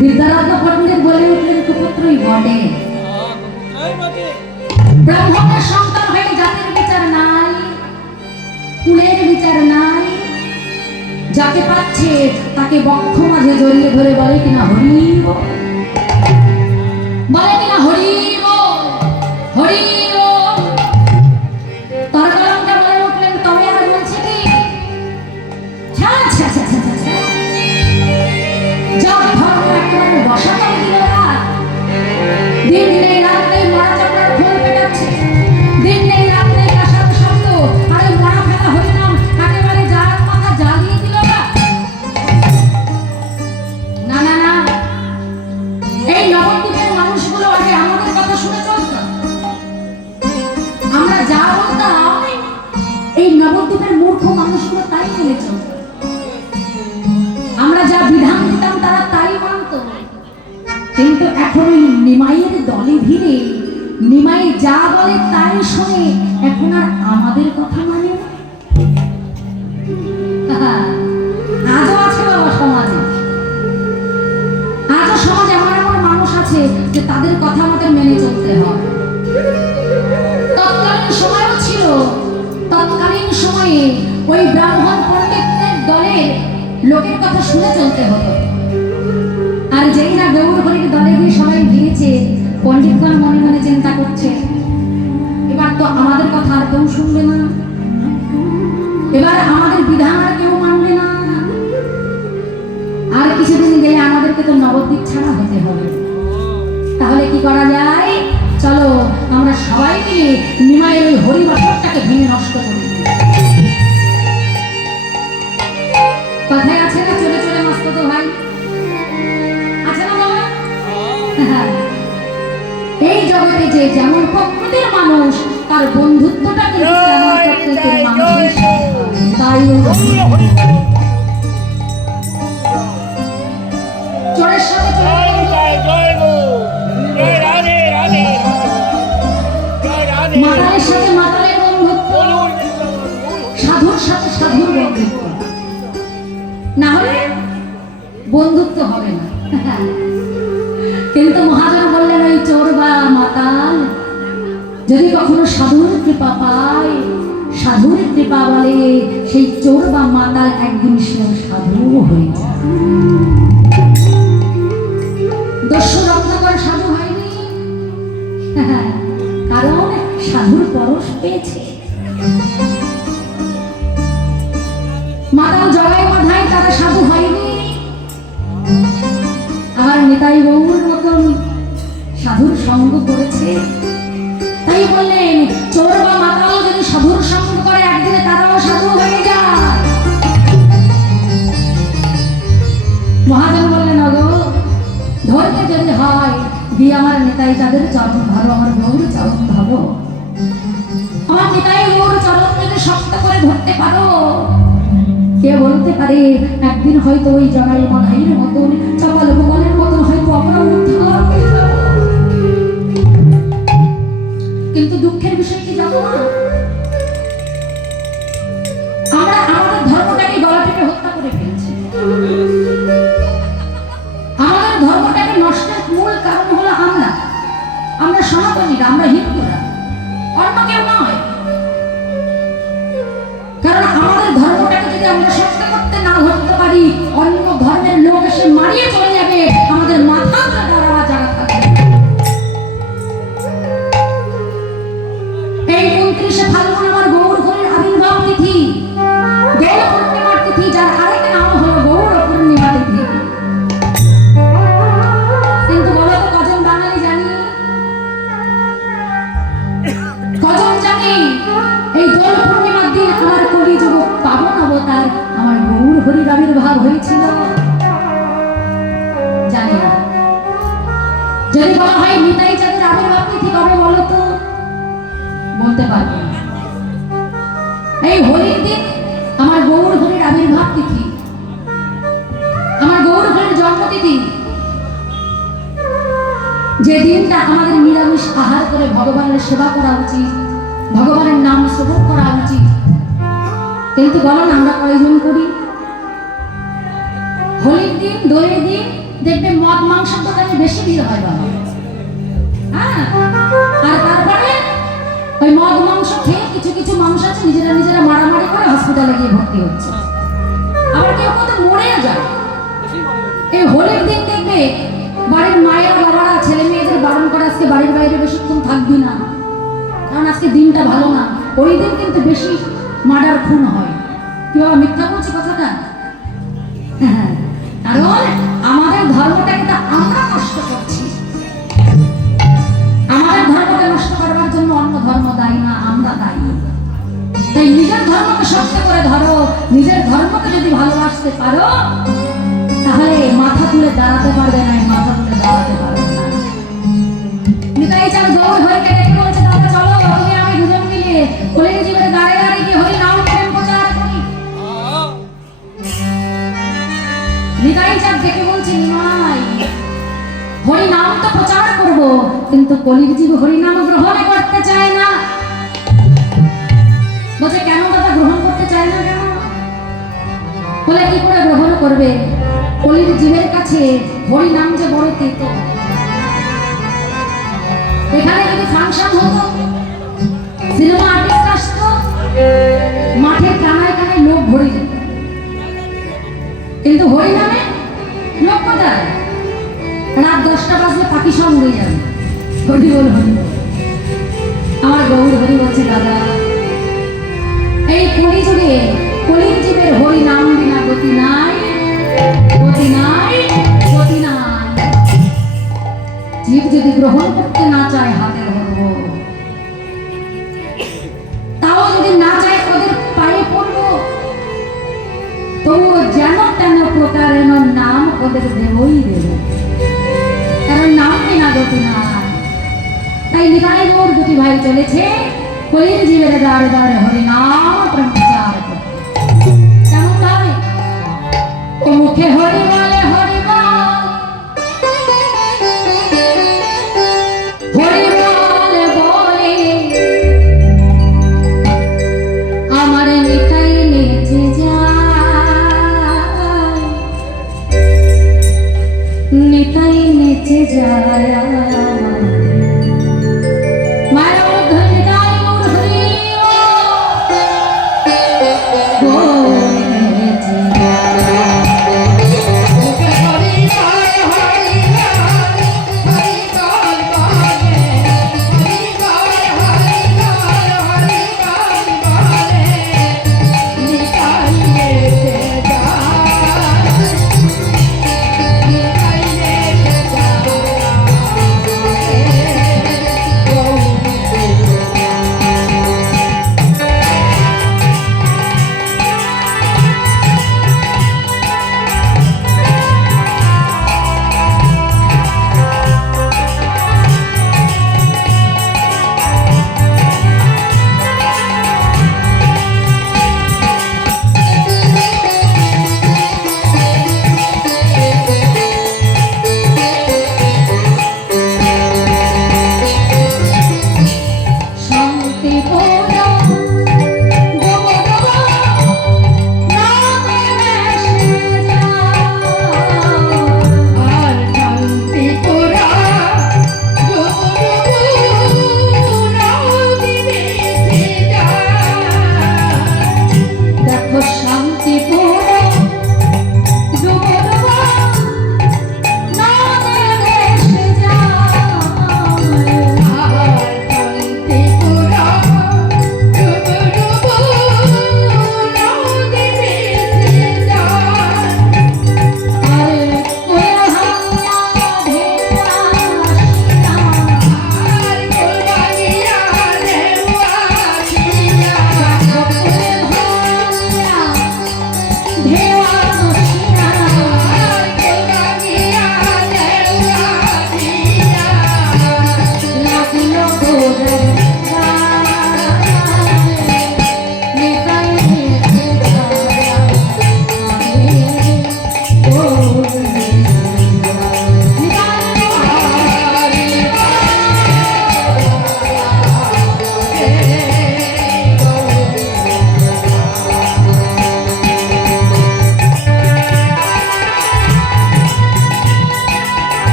বিদ্যারত্ন পণ্ডিত বলে উঠলেন, কুপুত্রই বটে, ব্রাহ্মণের সন্তান হয়ে জাতির বিচার নাই, কুলের বিচার নাই, যাকে পাচ্ছে তাকে বক্ষ মাঝে জড়িয়ে ধরে বলে কিনা হরি বল, বলে কিনা হরি বল, হরি বল। তর্কলঙ্কা বলে উঠলেন, তবে আর বলছে কি, যা ধর্ম একেবারে বসাতে দিল না। দিন নেই রাত নেই, মরা চাপড়ার ফল পেটাচ্ছে। দিন নেই রাত নেই, কাশার শব্দ আর ওই মরা ফেলা হরিনাম একেবারে যার মাথা জ্বালিয়ে দিল না। না না না, এই নবদ্বীপের মানুষগুলো আগে আমাদের কথা শুনে চলত। আমরা যা বলতাম, এই নবদ্বীপের মূর্খ মানুষগুলো তাই মেনে চলত। আমরা যা বিধান দিতাম তারা তাই মানত। কিন্তু এখন ওই নিমাইয়ের দলে ভিড়ে নিমাই যা বলে তাই শোনে, এখন আর আমাদের কথা মানে না। আজও আছে বাবা সমাজে, আজও সমাজে এমন এমন মানুষ আছে যে তাদের কথা আমাদের মেনে চলতে হয়। তৎকালীন সময়ও ছিল, তৎকালীন সময়ে ওই ব্রাহ্মণ পণ্ডিতদের দলের লোকের কথা শুনে চলতে হতো। আর যেই না গৌর হরির দলে গিয়ে সবাই ভিড়েছে, পণ্ডিতগণ মনে মনে চিন্তা করছে, এবার তো আমাদের কথা আর কেউ শুনবে না, এবার আমাদের বিধান আর কেউ মানবে না, আর কিছুদিন গেলে আমাদেরকে তো নবদ্বীপ ছাড়া হতে হবে। তাহলে কি করা যায়? চলো আমরা সবাই মিলে নিমাইয়ের ওই হরিবাসরটাকে ভেঙে নষ্ট করি। কথায় আছে না, চলে চলে মস্ত তো ভাই, আছে না বাবা? এই জগতে যে যেমন প্রকৃতির মানুষ, তার বন্ধুত্বটা কিন্তু তেমন প্রকৃতির মানুষের তাই চোরের সাথে জয় রাধে রাধে, জয় রাধে। সাধুর সাথে সাধুর বন্ধুত্ব, না হলে বন্ধুত্ব হবে না। কিন্তু মহাজন বললেন ওই চোর বা মাতাল যদি কখনো সাধুর কৃপা পায়, সাধুর কৃপা বলে সেই চোর বা মাতাল একদিন সেও সাধু হয়ে যায়। দস্যু রত্নাকর সাধু হয়নি, কারণ সাধুর পরশ পেয়েছে। মাতাল জগাই মাধাই তারা সাধু হয়নি, আমার নিতাই গৌর মতন সাধুর সঙ্গ করেছে। তাই বললেন চোর বা মাতাল যদি সাধুর সঙ্গ করে একদিনে তারাও সাধু হয়ে যায়। মহাজন বললেন ওগো ধরতে যদি হয় দিয়ে আমার নিতাই যাদের চরণ ধরো, আমার গৌর চরণ ধরো। আমার নিতাই গৌর চরণ যদি শক্ত করে ধরতে পারো, কে বলতে পারে একদিন হয়তো ওই জগাই মাধাইয়ের মতন চপাল ভগবানের মতন হয়তো আমরা উদ্ধার হয়ে যাব। কিন্তু দুঃখের বিষয় কি জানো না, আমরা আমাদের ধর্মটাকে গলা টিপে হত্যা করে ফেলছি। আমাদের ধর্মটাকে নষ্টের মূল কারণ হলো আমরা সনাতনীরা, আমরা হিন্দুরা, অন্য কেউ নয়। কারণ আমাদের ধর্মটাকে যদি আমরা সত্য করতে না ধরতে পারি, অন্য ধর্মের লোক এসে মারিয়ে চলে যাবে, আমাদের মাথা ধরে দাঁড়াবার জায়গা থাকবে। এই 29শে ফাল্গুন আমার গৌর ঘরের আবির্ভাব তিথি, দোল পূর্ণিমার তিথি, যার আরেক নাম হলো গৌর পূর্ণিমা তিথি। কিন্তু বলো তো কজন বাঙালি জানি, কজন জানি এই দোল পূর্ণিমার দিন আমার কলিযুগ পাবন অবতার আমার গৌর হরির আবির্ভাব হয়েছিল? জানি না। যদি বলা হয় নিতাই চাঁদের আবির্ভাব তিথি কবে বলো তো, বলতে পারবো না। এই হোলির দিন আমার গৌর হরির আবির্ভাব তিথি, আমার গৌর হরির জন্মতিথি। যে দিনটা আমাদের নিরামিষ আহার করে ভগবানের সেবা করা উচিত, ভগবানের নাম শ্রবণ করা উচিত। কিন্তু বলো না আমরা কয়জন করি? হোলির দিন, দোলের দিন দেখবে মদ মাংসের দোকানে বেশি ভিড় হয় বাবা। হ্যাঁ, আর তারপরে ওই মদ মাংস খেয়ে কিছু কিছু মানুষ আছে নিজেরা মারামারি করে হসপিটালে গিয়ে ভর্তি হচ্ছে, আবার কেউ কত মরেও যায়। এই হোলির দিন দেখবে বাড়ির মায়েরা বাবারা ছেলে মেয়েদের বারণ করে আজকে বাড়ির বাইরে বেশিক্ষণ থাকবি না, কারণ আজকে দিনটা ভালো না। ওই দিন কিন্তু বেশি মার্ডার খুন হয়। কি বাবা মিথ্যা বলছি কথাটা? হ্যাঁ, কারণ আমাদের ধর্মটাকে তো আমরা নষ্ট করছি। আমাদের ধর্মকে নষ্ট করবার জন্য অন্য ধর্ম দায়ী না, আমরা দায়ী। তাই নিজের ধর্মকে শক্ত করে ধরো, নিজের ধর্মকে যদি ভালোবাসতে পারো তাহলে মাথা তুলে দাঁড়াতে পারবে না, মাথা তুলে দাঁড়াতে পারবে না। নিতাই চাঁদ গৌর হরিকে ডেকে বলছে দাদা চলো তুমি আমি দুজন মিলে কলির জীবের গাড়ে গাড়ে গিয়ে হরি নাম প্রেম প্রচার করি। নিতাই চাঁদ ডেকে বলছে নিমাই হরি নাম তো প্রচার করব, কিন্তু কলির জীব হরি নাম গ্রহণ করতে চায় না। বলছে কেন দাদা গ্রহণ করতে চায় না কেন? বলে কি করে গ্রহণ করবে? কলির জীবের কাছে হরি নাম যে বড় তেতো। এখানে যদি ফাংশন হতো, সিনেমা আর্টিস্ট আসতো, মাঠের কানায় কানায় লোক ভরে যেত, কিন্তু হরি নামে লোক কোথায়? রাত 10টা বাজলে পাখি সব উড়ে যাবে। হরি বল হরি। আমার গৌর হরি বলছে দাদা এই কলি যুগে কলির জীবের হরি নাম বিনা গতি নাই, গতি নাই, গতি নাই। জীব যদি গ্রহণ করতে না চায় হাতে ধরবো, তাও যদি না চায় ওদের পায়ে পড়বো, তবুও যেন তেন প্রকারেণ নাম ওদের দেবই দেব, কারণ নাম বিনা গতি নাই। তাই নিতাই গৌর দুটি ভাই চলেছে কলির জীবের দ্বারে দ্বারে হরি নাম প্রচার করতে। কেমন ভাবে? ও মুখে হরি বলে হরি বল, হরি বলে বলে আমার নিতাই যায় আমার। মায়ের অবধান নিতাই গৌর হরি বলেছে। হরি বল হরি বল হরি বল বলে হরি বল হরি বল হরি বল বলে নিতাই রেখে যায় নিতাই রেখে যায়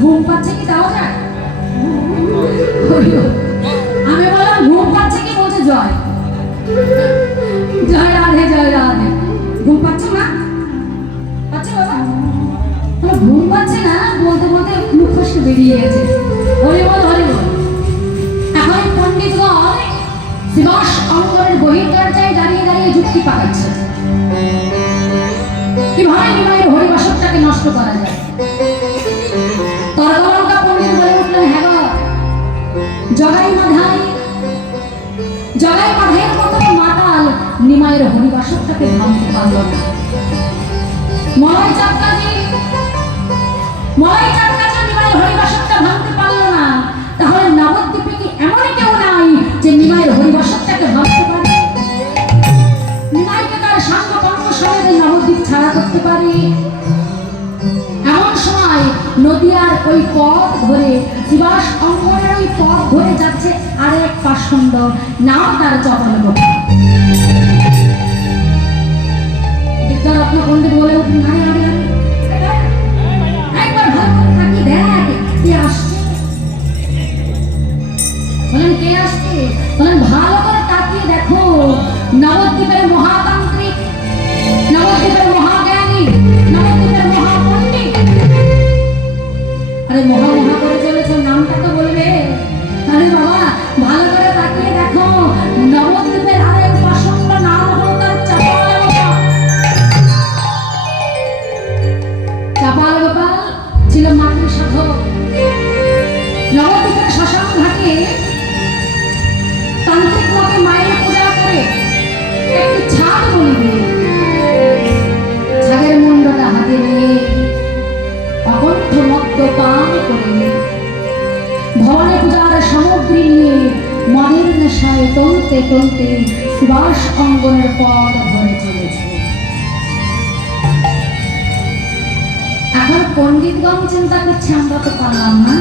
ঘুম পাচ্ছে কি তাও যায়? আমি বললাম ঘুম পাচ্ছে কি? বলছে জয় জয় রাধে জয় রাধে। ঘুম পাচ্ছে না? পাচ্ছে বাবা? বলো ঘুম পাচ্ছে না, বলতে বলতে মুখ ফসকে বেরিয়ে গেছে। হরি বল হরি বল। এখন পণ্ডিতগণ শিবাস অঙ্গনের বহির্দরজায় দাঁড়িয়ে দাঁড়িয়ে যুক্তি পাকাচ্ছে কিভাবে নিমাইয়ের হরিবাসরটাকে নষ্ট করা যায়। তর্কলঙ্কা পণ্ডিত বলে উঠলেন, হ্যাঁ গো, জগাই মাধাইয়ের মতো মাতাল নিমাইয়ের হরিবাসরটাকে ভাঙতে পারল না। মলয় চাপকাজি নিমাইয়ের হরিবাসরটা ভাঙতে পারল না, তাহলে নবদ্বীপে কি এমন কেউ নাই যে নিমাইয়ের হরিবাসরটাকে ভাঙতে পারে? নিমাইকে তার সাঙ্গ কর্ম সমেত নবদ্বীপ ছাড়া করতে পারে। এমন সময় নদিয়ার ওই পথ ধরে শিবাস অঙ্গনের ওই পথ ধরে যাচ্ছে আরেক পাষণ্ড, নাম তার চপলগোপাল। বিদ্যারত্ন পণ্ডিত বলে উঠলেন, একবার ভালো করে তাকিয়ে দেখ কে আসছে। বলেন কে আসছে? বলেন ভালো করে তাকিয়ে দেখো, নবদ্বীপের মহাতান্ত্রিক, নবদ্বীপের মহাজ্ঞানী, নবদ্বীপের মহাপণ্ডিত। আরে মহা করে চলেছে, নামটা তো বলবে। আরে বাবা ভালো করে তাকিয়ে দেখো, নবদ্বীপের আরেক পাষণ্ড, নাম হলো তার চাপাল গোপাল। চাপাল গোপাল ছিল মাতৃ সাধক। নবদ্বীপের শ্মশান ঘাটে তান্ত্রিক মতে মায়ের পূজা করে একটি ছাদ বলিবে, ছাদের মুন্ডটা হাতে নিয়ে অকণ্ঠ মদ্যপান করে ভবনে পূজার সামগ্রী নিয়ে মনের নেশায় টলতে টলতে সুবাস অঙ্গনের পথ ধরে চলেছে। এখন পণ্ডিতগণ চিন্তা করছে, আমরা তো পারলাম না।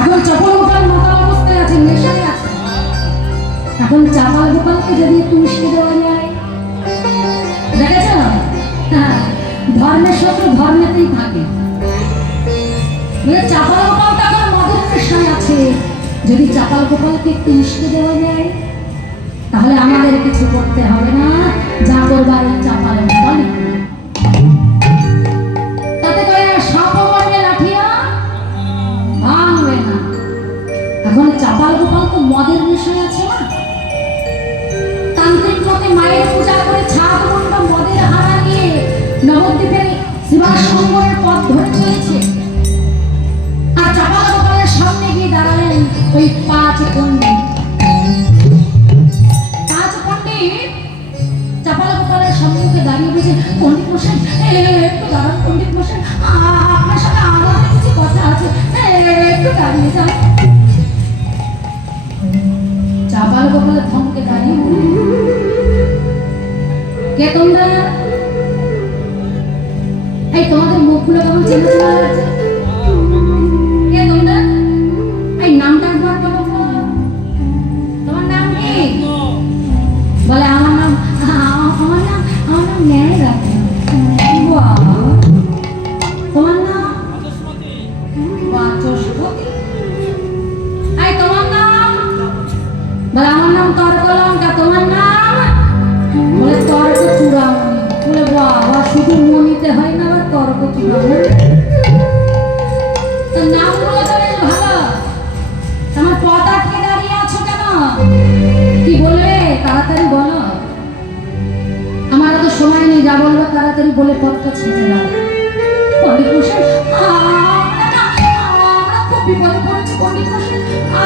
এখন চপল গোপাল মাতাল অবস্থায় আছে, নেশায় আছে। এখন চাপাল গোপালকে যদি একটু উস্কে দেওয়া যায়, দেখেছ? হ্যাঁ, ধর্মের শত্রু ধর্মেতেই থাকে। চাপাল গোপাল তখন মদের নেশায় আছে, যদি চাপাল গোপালকে একটু উস্কে দেওয়া যায় তাহলে আমাদের কিছু করতে হবে না, যা করবার এই চাপাল গোপাল। তাতে করে সাপ মারবে লাঠিয়া ভাঙবে না। এখন চাপাল গোপাল তো মদের নেশায় আছে না, তান্ত্রিক মতে মায়ের পূজা করে ছাদ মুন্ড মদের হারা নিয়ে নবদ্বীপের শিবাস অঙ্গনের পথ ধরে চলেছে। আর চাপাল গোপালের সামনে গিয়ে দাঁড়ালেন ওই পাঁচ পণ্ডিত। চাপাল গোপালের সামনে গিয়ে দাঁড়িয়ে বলছে, পণ্ডিত মশাই একটু দাঁড়ান, পণ্ডিত মশাই আপনার সাথে আমার কিছু কথা আছে, একটু দাঁড়িয়ে যান। চাপাল গোপালের থমকে দাঁড়িয়ে, কে তোমরা? এই তোমাদের মুখগুলো কেমন চেনা চেনা লাগছে? কে তোমরা? এই নামটা একবার বলো। তোমার নাম কি? বলে আমার নাম ন্যায় রাখে। তোমার নাম? বাচস্পতি। এই তোমার নাম? বলে আমার নাম তর্কলঙ্কা। তোমার নাম? বলে তর্ক চূড়ামণি। বলে বাবা, শুধু মনিতে হয় না, আবার তর্ক চূড়ামণি। নামগুলো তো বেশ ভালো। আমার পথ আটকে দাঁড়িয়ে আছো কেন? কি বলবে? তাড়াতাড়ি বলো, আমার তো সময় নেই, যা বলবো তাড়াতাড়ি বলে পথটা ছেড়ে দাও। পণ্ডিত মশাই, আমরা খুব বিপদে পড়েছি পণ্ডিত মশাই।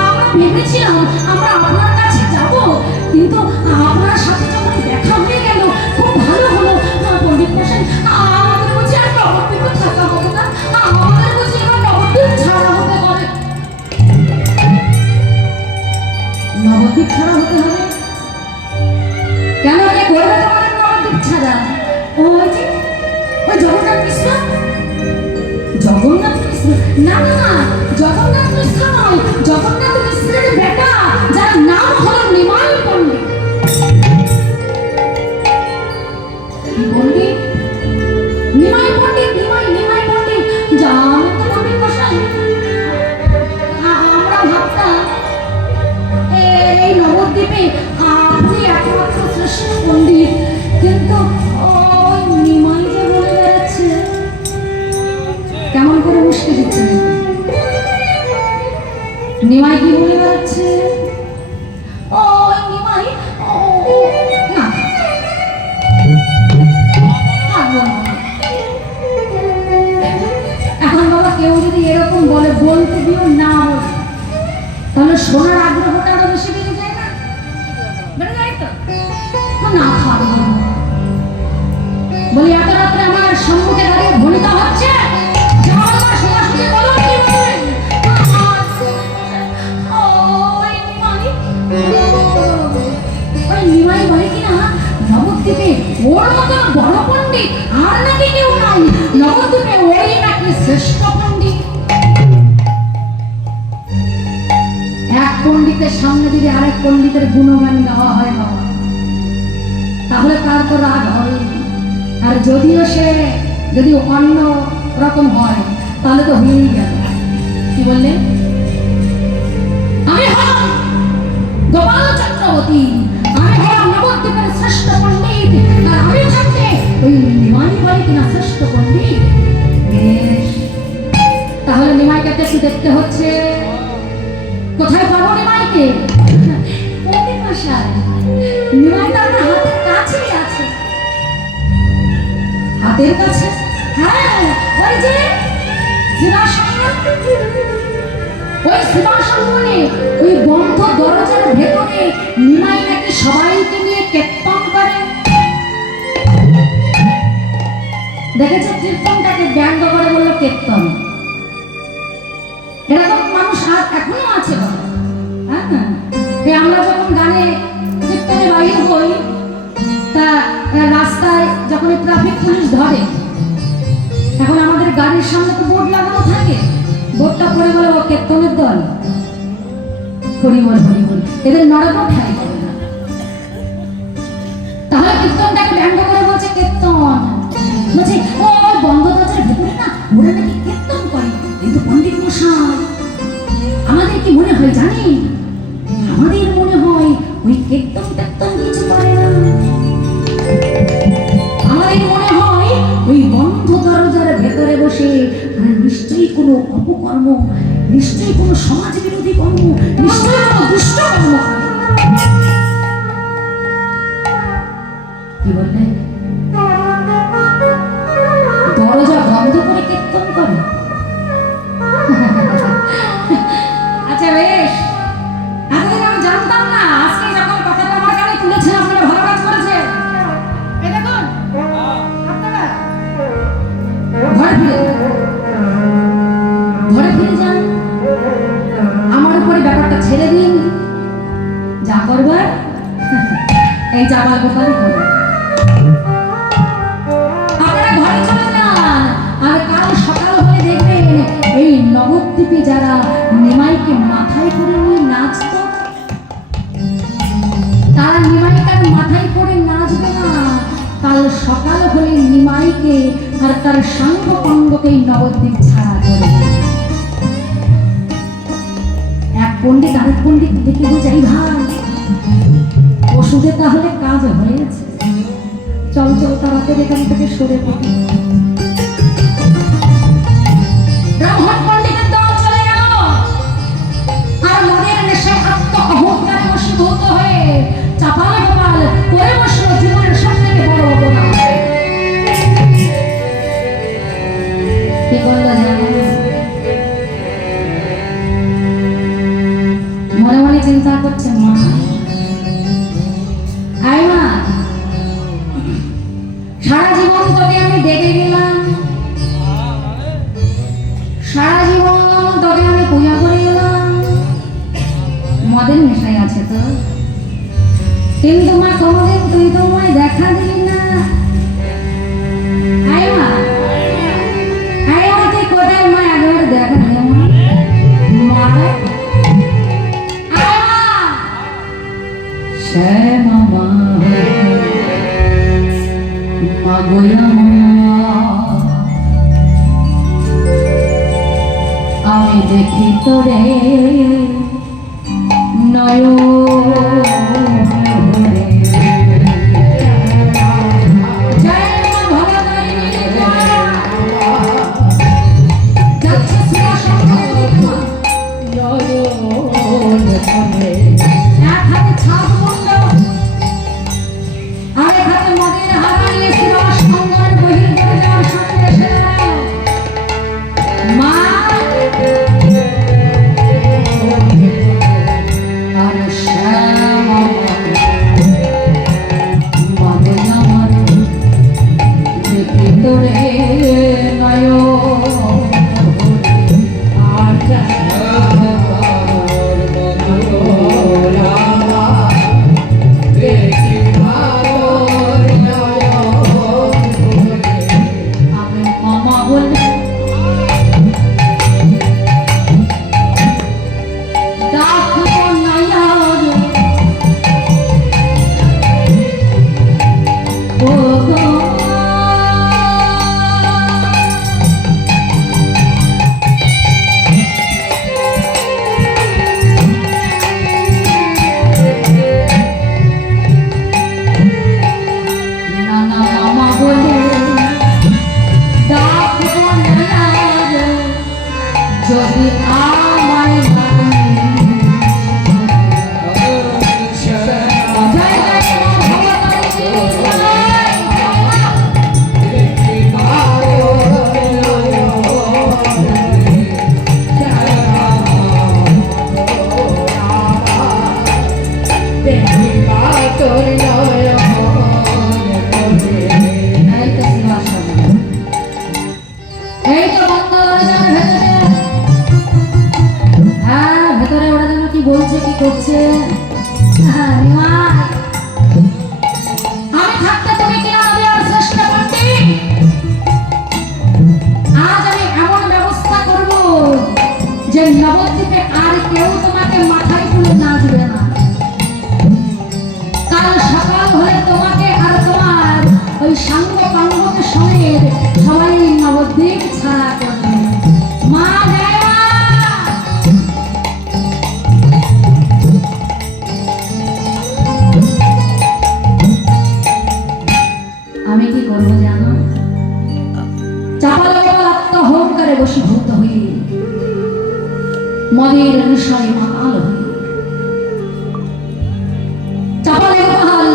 আমরা ভেবেছিলাম আমরা আপনার কাছে যাব, কিন্তু আপনার সাথে যখন দেখা হয়ে গেল খুব ভালো হলো। পণ্ডিত মশাই, আমাদের বুঝি আর নবদ্বীপে থাকা হবে না, আমাদের বুঝি এবার নবদ্বীপ ছাড়া হতে হবে। নবদ্বীপ ছাড়া হতে হবে কেন? কে করবে তোমাদের নবদ্বীপ ছাড়া? ওই যে ওই জগন্নাথ মিশ্র। জগন্নাথ মিশ্র? না না, জগন্নাথ মিশ্র নয়, জগন্নাথ মিশ্রের বেটা, যার নাম হলো নিমাই পণ্ডিত। পণ্ডিত নিমাই পণ্ডিত, নিমাই পণ্ডিত। যা আমি তো নবীন মশাই, আমরা ভাবতাম এই নবদ্বীপে আপনি একমাত্র শ্রেষ্ঠ পণ্ডিত, কিন্তু ওই নিমাই যে বলে বেড়াচ্ছে। কেমন করে মুশকিল দিচ্ছে নিমাই, কি বলে বেড়াচ্ছে? ওই নিমাই না, এখন বাবা কেউ যদি এরকম বলে, বলতে দিও না বলে, তাহলে শোনার আগ্রহটা আরো বেশি বেড়ে যায় না? বেড়ে যায় তো না, খাবো বলি এত রাত্রে আমার সম্মুখে দাঁড়িয়ে ভনিতা হচ্ছে, নিমাই বলে কিনা নবদ্বীপে ওর মতো বড় পণ্ডিত আর নাকি কেউ নাই, নবদ্বীপে ওই নাকি শ্রেষ্ঠ পণ্ডিত। এক পণ্ডিতের সামনে যদি আরেক পণ্ডিতের গুণগান গাওয়া হয় বাবা, তাহলে তার তো রাগ হয়। আর যদিও সে যদি অন্য রকম হয় তাহলে তো হয়েই গেল। কি বললেন? আমি হলাম গোপাল চক্রবর্তী, আমি হলাম নবদ্বীপের শ্রেষ্ঠ পণ্ডিত, আর আমি থাকতে ওই নিমাই বলে কিনা শ্রেষ্ঠ পণ্ডিত। বেশ, তাহলে নিমাইকে একটু দেখতে হচ্ছে। কোথায় পাবো নিমাইকে? পণ্ডিত মশাই, নিমাই তো আমার হাতের কাছেই আছে। হাতের কাছে? হ্যাঁ, ওই যে ওই শিবাসনে ওই বন্ধ দরজার ভেতরে নিমাই নাকি সবাইকে নিয়ে কীর্তন করে। দেখেছো কীর্তনটাকে ব্যঙ্গ করে বললো কীর্তন। এরকম মানুষ আর এখনো আছে। হ্যাঁ, আমরা যখন গানে কীর্তনে বাইরে হই, তা রাস্তায় যখন ট্রাফিক পুলিশ ধরে, এখন আমাদের গাড়ির সামনে তো বোর্ড লাগানো থাকে, বোর্ডটা পড়ে বলে ও কীর্তনের দল, হরিবল হরিবল, এদের নরকও ঠাই হবে না। তাহলে কীর্তনটাকে ব্যঙ্গ করে বলছে কীর্তন, বলছে ও বন্ধ দরজার ভেতরে না ওরা নাকি কীর্তন করে। কিন্তু পণ্ডিত মশাই, আমাদের কি মনে হয় জানি? আমাদের মনে হয় ওই কীর্তন টীর্তন কিছু করে না। আমাদের মনে হয় ওই বন্ধ দরজার ভেতরে বসে নিশ্চয়ই কোনো অপকর্ম, নিশ্চয়ই কোনো সমাজ বিরোধী কর্ম, নিশ্চয়ই কোনো দুষ্ট কর্ম। কি বললে? দরজা বন্ধ করে কীর্তন করে? আচ্ছা বেশ, এতদিন আমি জানতাম না। আজকে যখন কথাটা আমার কানে তুলেছেন, আপনারা ভালো কাজ করেছেন। এই দেখুন, আপনারা ঘরে ফিরে যান, আমার উপরে ব্যাপারটা ছেড়ে দিন। যা করবার এই জামাল গোপালই করবে। আপনারা ঘরে চলে যান, আর কাল সকাল হলে দেখবেন এই নবদ্বীপে যারা নিমাইকে মাথায় করে নিয়ে নাচত, তারা নিমাইকে মাথায় করে নাচবে না। কাল সকাল হলে নিমাইকে আর তার সাঙ্গ পঙ্গকে নবদ্বীপ ছাড়া করে। এক পণ্ডিত আরেক পণ্ডিত দেখে বোঝাই ভাই, ওষুধে তাহলে কাজ হয়েছে। চল চল তাড়াতাড়ি এখান থেকে সরে পড়ি। ব্রাহ্মণ পণ্ডিতের দল চলে গেল, আর মদের নেশায় আত্ম অহংকারে বশীভূত হয়ে চাপাল গোপাল করে বসলো জীবনের সব থেকে বড় অপরাধ। কি করলো জানো? মনে মনে চিন্তা করছে, মা আয় মা, সারা জীবন তোকে আমি দেখে গেলাম, সারা জীবন তোকে আমি পূজা করে গেলাম, মদের নেশায় আছে তো, কিন্তু মা কোনোদিন তুই তো আমায় দেখা দিলি না। আয় মা, আয় মা, তুই কোথায় মা? একবার দেখা দে মা। শ্যামা মা মা গোয়া মা তোরে নয়ন ভরে। জয় মা ভগবতী জয়। যাচ্ছে শ্রীরামচন্দ্র এক হাতে ছাদ মুন্ড আর এক হাতে মদের হারা নিয়ে শ্রীরামচন্দ্রের বহির দরজার সামনে এসে দাঁড়ায়। মা আর শ্যামা মদন আমার দেখি তোরে নয়ন যদি আমায় এই তো বন্ধ দরজার ভেতরে। হ্যাঁ ভেতরে ওরা যেন কি বলছে কি করছে। হ্যাঁ নিমাই আমি থাকতে তুমি কি না দেওয়ার চেষ্টা করছি। আজ আমি এমন ব্যবস্থা করব যে নবদ্বীপে আর কেউ তোমাকে মাথায় তুলে নাচবে না। কাল সকাল হলে তোমাকে আর তোমার ওই সাঙ্গ পাঙ্গকে সমেত সবাই নবদ্বীপ ছাড়া করবে। মা জয় মা। আমি কি করবো জানো? চাপালে কেবল আত্মহংকারে বশীভূত হয়ে মদের নেশায় মাতাল হয়ে চাপালে গোপাল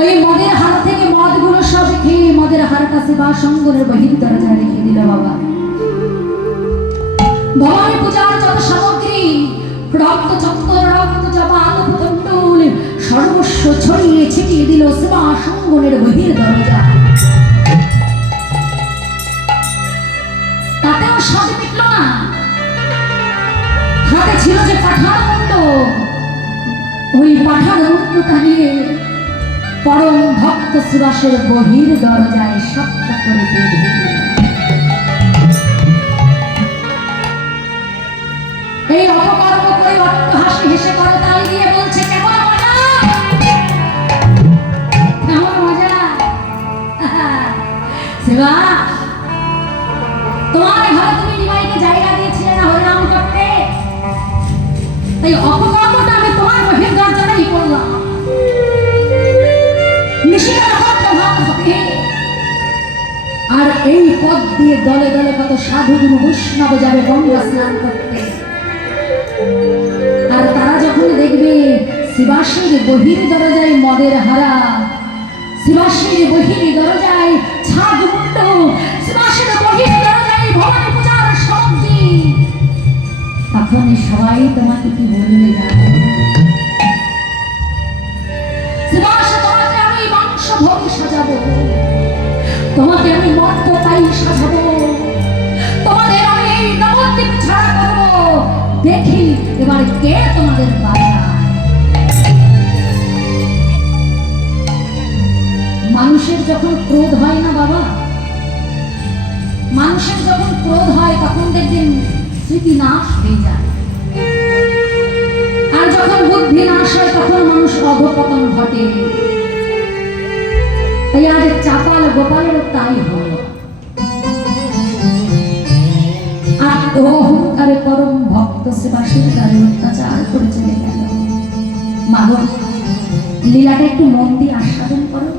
ওই মদের হাত থেকে মদগুলো সব খেয়ে মদের হারটা শিবাশঙ্করের বহির দরজায় রেখে দিল। বাবা ভবানী পূজার যত সামগ্রী রক্ত চক্র রক্ত জবা আলো কন্টুল সর্বস্ব ছড়িয়ে ছিটিয়ে দিল শিবাশঙ্করের বহির দরজা। তাতেও স্বাদ মিটল না। হাতে ছিল যে পাঠার মুন্ড, ওই পাঠার মুন্ডটা নিয়ে পরম ভক্ত সুবাসের বহির দরজায় শক্ত করে বেঁধে দিল। এই অপকর্ম করে অট্ট হাসি হেসে করতালি দিয়ে বলছে কেমন মজা কেমন মজা। শিবা তোমার ঘরে তুমি নিমাইকে জায়গা দিয়েছিলে না হরিনাম করতে, তাই অপকর্মটা আমি তোমার বহির দরজাটাই করলাম। আর এই পথ দিয়ে দলে দলে কত সাধু গুরু বৈষ্ণব যাবে গঙ্গা স্নান করতে। আর তারা যখন দেখবে শিবাসীর বহির দরজায় মদের হারা, শিবাসীর বহির দরজায় ছাদ মুন্ড, শিবাসীর বহির দরজায় ভবানী পূজার সামগ্রী, তখন সবাই তোমাকে কি বলবে জানো? শিবাস তোমাকে আমি মাংস ভোগ সাজাবো, তোমাকে আমি মর্ত পাই সাজাবো, তোমাদের আমি এই নবদ্বীপ ছাড়া করবো। দেখি এবার কে তোমাদের বাজায়। মানুষের যখন ক্রোধ হয় না বাবা, মানুষের যখন ক্রোধ হয় তখন দেখবেন স্মৃতি নাশ হয়ে যায়। আর যখন বুদ্ধি নাশ হয় তখন মানুষ অধঃপতন ঘটে। তাই আজ চাপাল গোপালের তাই হল। আর অহংকার দ্বারে পরম ভক্ত সেবাসীর দ্বারে অত্যাচার করে চলে গেল। মাগো, লীলাটা একটু মন দিয়ে আস্বাদন করো,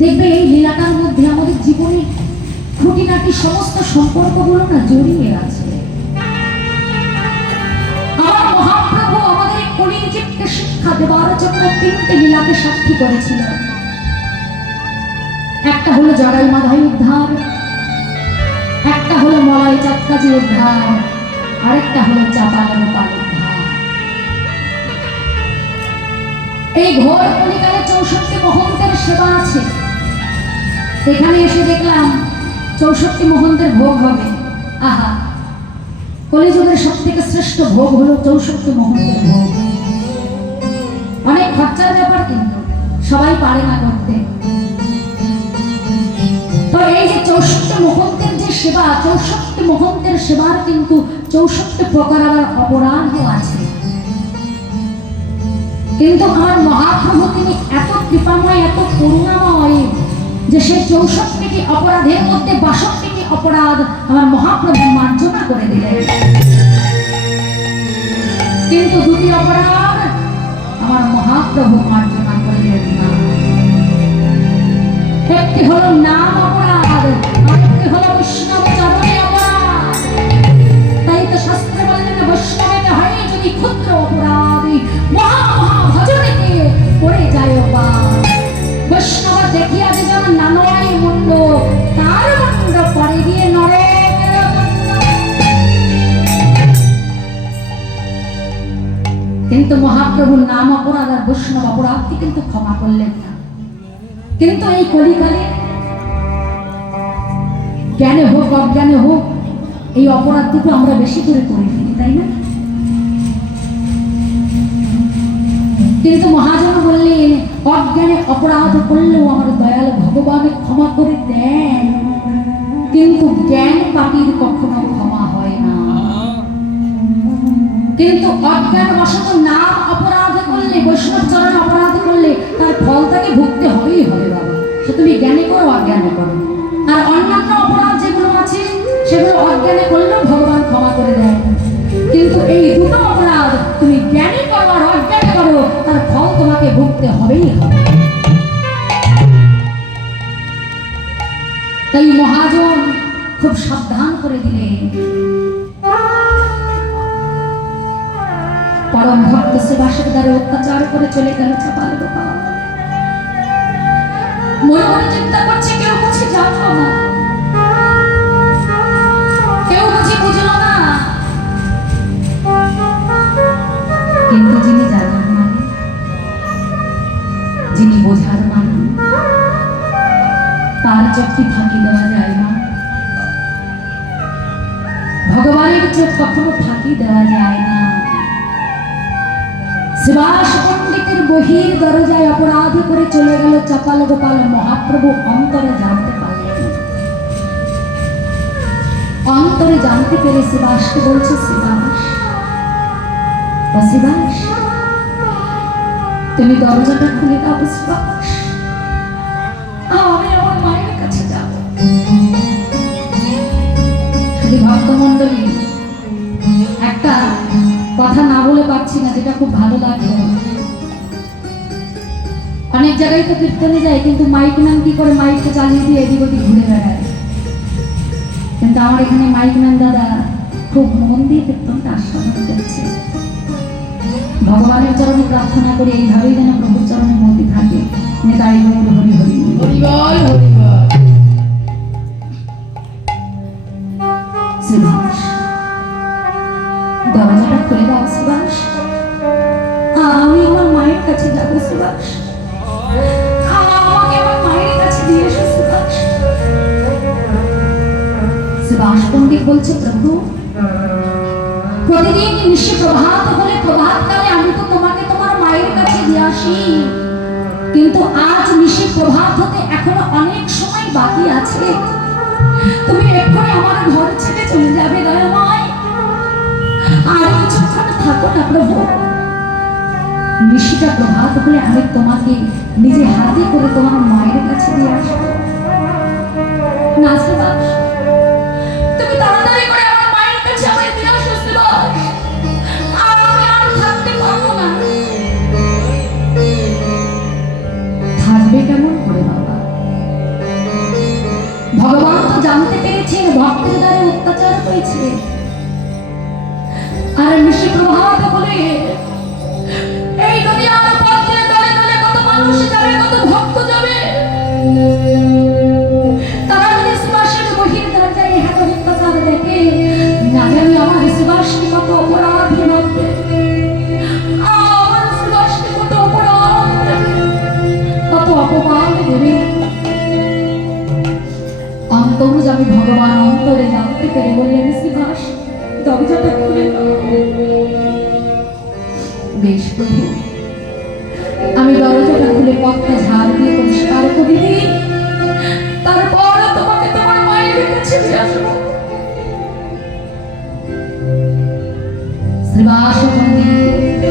দেখবে এই লীলাটার মধ্যে আমাদের জীবনে খুঁটিনাটি সমস্ত সম্পর্কগুলো না জড়িয়ে আছে। আমার মহাপ্রভু আমাদের এই কলিযুগকে শিক্ষা দেওয়ার জন্য তিনটে লীলাকে সাক্ষী করেছিল। একটা হলো জগাই মাধাই উদ্ধার, একটা হলো মলয় চাঁদকাজি উদ্ধার, আরেকটা হলো চাপাল গোপাল উদ্ধার। এই ঘোর কলিকালে 64 মহন্তের সেবা আছে। এখানে এসে দেখলাম 64 মহন্তের ভোগ হবে। আহা, কলিযুগের সব থেকে শ্রেষ্ঠ ভোগ হলো 64 মহন্তের ভোগ। অনেক খরচার ব্যাপার, কিন্তু সবাই পারে না করতে। তো এই যে 64 মহন্তের যে সেবা, 64 মহন্তের সেবার কিন্তু 64 প্রকার আবার অপরাধও আছে। কিন্তু আমার মহাপ্রভু তিনি এত কৃপাময়, এত করুণাময় যে সে 64টি অপরাধের মধ্যে 62টি অপরাধ আমার মহাপ্রভু মার্জনা করে দিলেন। কিন্তু দুটি অপরাধ আমার মহাপ্রভু মার্জনা করলেন না। একটি হলো নাম অপরাধ, আরেকটি হলো বৈষ্ণব চরণে অপরাধ। তাই তো শাস্ত্রে বললেন, বৈষ্ণবেতে হয় যদি ক্ষুদ্র অপরাধ, মহা মহা ভজনেতে পড়ে যায় অপার। বৈষ্ণব দেখিয়া যে যেন নানয় মুন্ড, তার মুন্ড পরে গিয়ে নরকের মুন্ড। কিন্তু মহাপ্রভুর নাম অপরাধ আর বৈষ্ণব অপরাধকে কিন্তু ক্ষমা করলেন না। কিন্তু এই কলিকালে জ্ঞানে হোক অজ্ঞানে হোক এই অপরাধ দুটো আমরা বেশি করে করে ফেলি, তাই না? কিন্তু মহাজন বললেন, অজ্ঞানে অপরাধ করলেও আমার দয়াল ভগবান ক্ষমা করে দেন, কিন্তু জ্ঞান পাপীর কখনো ক্ষমা হয় না। কিন্তু অজ্ঞান বশত নাম অপরাধ করলে, বৈষ্ণব চরণ অপরাধ করলে তার ফল তাকে ভুগতে হবেই হবে বাবা, সে তুমি জ্ঞানে করো অজ্ঞানে করো। আর অন্যান্য অপরাধ যেগুলো আছে সেগুলো অজ্ঞানে করলেও ভগবান ক্ষমা করে দেয়। কিন্তু এই দুটো অপরাধ তুমি জ্ঞানে করো আর অজ্ঞানে করো, তার ফল তোমাকে ভুগতে হবেই হবে। তাই মহাজন খুব সাবধান করে দিলেন। পরম ভক্ত সেবাসের দ্বারা অত্যাচার করে চলে গেল চাপাল গোপাল। মনে মনে চিন্তা করছে, কেউ বুঝি জানলো না, কেউ বুঝি বুঝলো না। কিন্তু যিনি জানার মানে, যিনি বোঝার মানে, তার চোখ কি ফাঁকি দেওয়া যায় না? ভগবানের চোখ কখনো ফাঁকি দেওয়া যায় না। শিবাস পণ্ডিতের বহির দরজায় অপরাধ করে চলে গেল চাপাল গোপাল। মহাপ্রভু অন্তরে জানতে পারলেন, অন্তরে জানতে পেরে শিবাসকে বলছে, শিবাস ও শিবাস, তুমি দরজাটা খুলে দাও শিবাস, আমি আমার মায়ের কাছে যাব। শুধু ভক্তমণ্ডলী, একটা কথা না বলে পারছি না, যেটা খুব ভালো লাগলো। অনেক জায়গায় তো কীর্তনে যায়, কিন্তু মাইক নাম কি করে মাইকটা চালিয়ে দিয়ে এদিক ওদিক ঘুরে বেড়ায়। কিন্তু আমার এখানে মাইক নাম দাদা খুব মন দিয়ে কীর্তনটা আস্বাদন করছে। ভগবানের চরণে প্রার্থনা করি এইভাবেই যেন প্রভুর চরণে মতি থাকে। তাই হরি হরি হরি হরিবল হরিবল। শিবাস, দরজাটা খুলে দাও শিবাস, আমি আমার মায়ের কাছে যাবো শিবাস, আমাকে আমার মায়ের কাছে দিয়ে এসো শিবাস। শিবাস পণ্ডিত বলছে, প্রভু প্রতিদিন নিশি প্রভাত হলে প্রভাতকালে আমি তো তোমাকে তোমার মায়ের কাছে দিয়ে আসি, কিন্তু আজ নিশি প্রভাত হতে এখনো অনেক সময় বাকি আছে। তুমি এক্ষুনি আমার ঘর ছেড়ে চলে যাবে দয়াময়, আর কিছুক্ষণ থাকো না প্রভু। নিশিটা প্রভাত হলে আমি তোমাকে নিজে হাতে করে তোমার মায়ের কাছে দিয়ে আসবো। না শিবাস, তুমি তাড়াতাড়ি করে আমার মায়ের কাছে ভগবান তো জানতে পেরেছেন ভক্তের দ্বারা অত্যাচার হয়েছে, আর নিশি প্রভাত বলে এই দুনিয়ার পথে দলে দলে কত মানুষ যাবে, কত ভক্ত যাবে, তারা যদি সুভাষের বহির দরজায় এত অত্যাচার দেখে, না জানি আমার সুভাষকে কত অপরাধী ভাববে, আমার সুভাষকে কত অপরাধ দেবে, কত অপমান দেবে। অন্তর্যামী ভগবান অন্তরে জানতে পেরে বললেন, সুভাষ দরজাটা খুলে দাও। বেশ প্রভু, আমি দরজাটা খুলে পথটা ঝাড় দিয়ে পরিষ্কার করে দিই, তারপর তোমাকে তোমার মায়ের কাছে নিয়ে আসবো। শ্রীবাস পণ্ডিত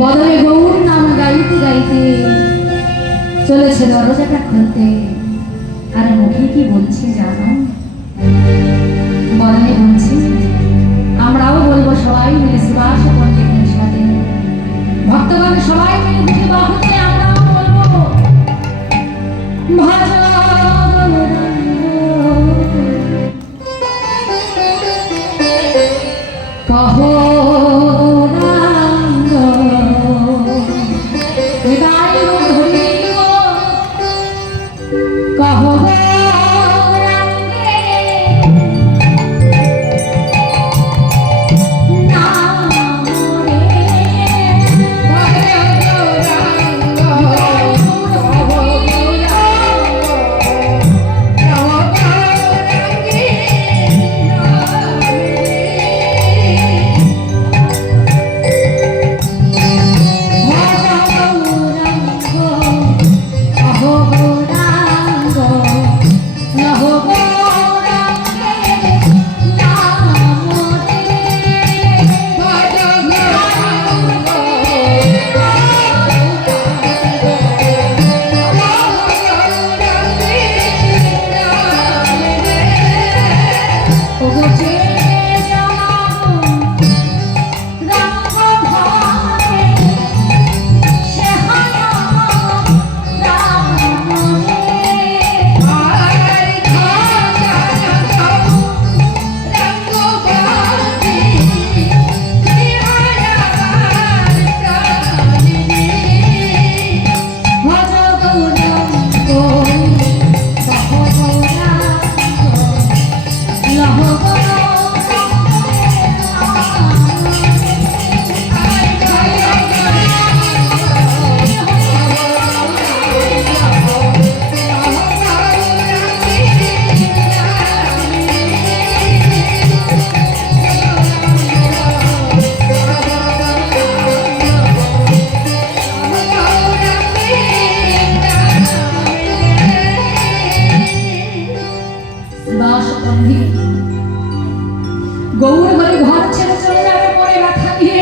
বদলে গৌর নাম গাইতে গাইতে চলেছে দরজাটা খুলতে, আর মুখে কি বলছে জানো? বদলে বলছি, আমরাও বলবো সবাই মিলে শ্রীবাস পণ্ডিতের সাথে, ভক্তগণ সবাই মিলে দুটি বাহুতে আমরাও বলবো, গৌর বলে ঘর ছেড়ে চলে যাবে পরে ব্যথা নিয়ে,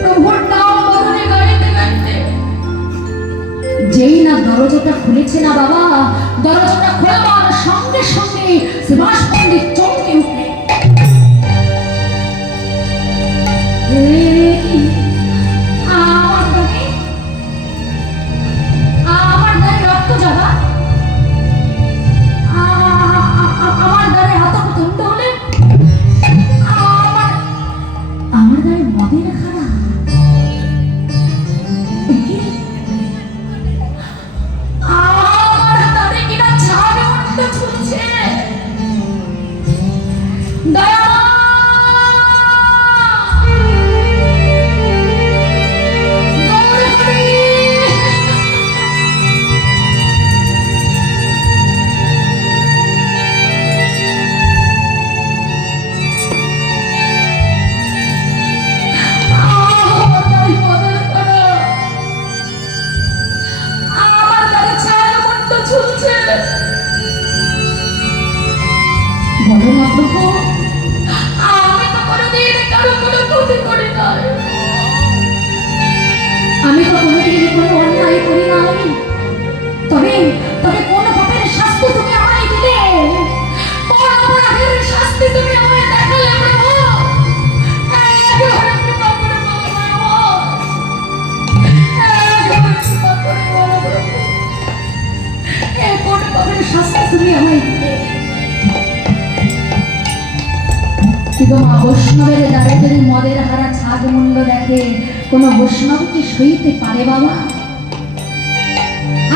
প্রভুর নাম বদলে গাইতে গাইতে যেই না দরজাটা খুলেছে না বাবা, দরজাটা খোলাবার সঙ্গে সঙ্গে শ্রীবাস পণ্ডিত চমকে উঠলেন। আমার দ্বারে রক্ত যাবা, আমার দ্বারে আতঙ্ক হলে, আমার দ্বারে মদের খানা, আমার দ্বারে কিনা ছাড়ে মন্ড ছুটছে। দয়া বলো না প্রভু, আমি তো কোনোদিন কারো কোনো ক্ষতি করি নাই, আমি তো কোনোদিন কোনো অন্যায় করি নাই, তবে তবে কোন পাপের শাস্তি তুমি আমায় দিলে, কোন অপরাধের শাস্তি তুমি আমায় দেখালে প্রভু, একবারে কৃপা করে বলো প্রভু, একবারে কৃপা করে বলো প্রভু, কোন পাপের হইতে। কিন্তু মা বৈষ্ণবের দ্বারে যদি মদের হারা ছাগ মুন্ড দেখে, কোন বৈষ্ণব কি সইতে পারে বাবা?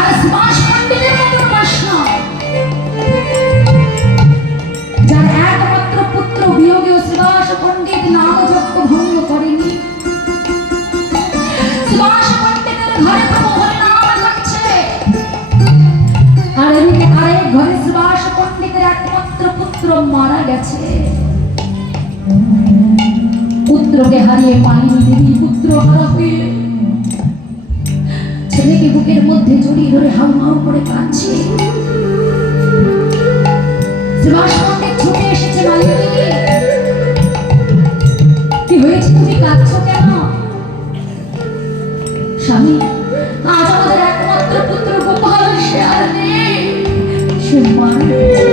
আর সুভাষ পণ্ডিতের মতো বৈষ্ণব, যার একমাত্র পুত্র বিয়োগেও সুভাষ পণ্ডিত নাম যজ্ঞ ভঙ্গ করেনি। সুভাষ পণ্ডিতের ঘরে প্রভু হরি নাম করছে, আর এদিকে আরেক ঘরে সুভাষ পণ্ডিতের একমাত্র পুত্র মারা গেছে। পুত্রকে হারিয়ে মালিনী দেবী পুত্র হারা হয়ে ছেলেকে বুকের মধ্যে জড়িয়ে ধরে হাউমাউ করে কাঁদছে। সুভাষ পণ্ডিত ছুটে এসেছে, মালিনী দেবী কি হয়েছে, তুমি কাঁদছো কেন? স্বামী, আজ আমাদের একমাত্র পুত্র গোপাল সে আর নেই, সে মারা গেছে।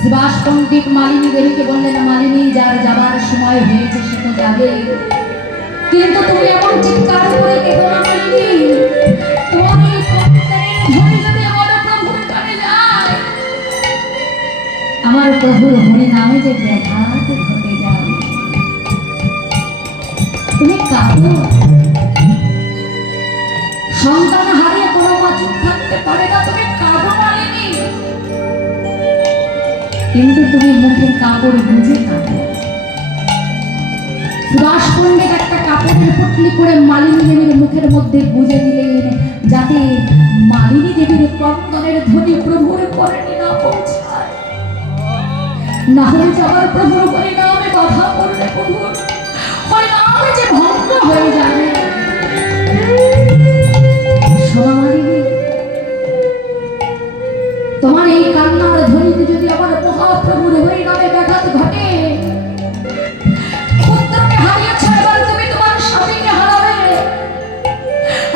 সুভাষ পণ্ডিত মালিনী দেবীকে বললেন, মালিনী, যার যাবার সময় হয়েছে সে তো যাবে, কিন্তু তুমি এমন চিৎকার করে কেঁদো না মালিনী। তোমার এই কণ্ঠের ধ্বনি যদি আমার প্রভুর কানে যায়, আমার প্রভুর হরি নামে যে ব্যাঘাত ঘটে যায়। তুমি কাঁদো। সন্তান হারিয়ে কোনো মা চুপ থাকতে পারে না, তুমি কাঁদো মালিনী, কিন্তু তুমি মুখের কাপড় বুঝে কাঁদো। সুভাষ পণ্ডিত একটা কাপড়ের পুটলি করে মালিনী দেবীর মুখের মধ্যে গুঁজে দিলেন, যাতে মালিনী দেবীর ক্রন্দনের ধ্বনি প্রভুর কর্ণে না পৌঁছায়। না হলে যাবার প্রভুর হরিনামে বাধা পড়লে প্রভুর হরিনামে যে ভঙ্গ হয়ে যাবে। শোনো মালিনী, তোমার এই কান্নার ধ্বনিতে যদি আমার মহাপ্রভুর হরিনামে ব্যাঘাত ঘটে, পুত্রকে হারিয়েছ, এবার তুমি তোমার স্বামীকে হারাবে।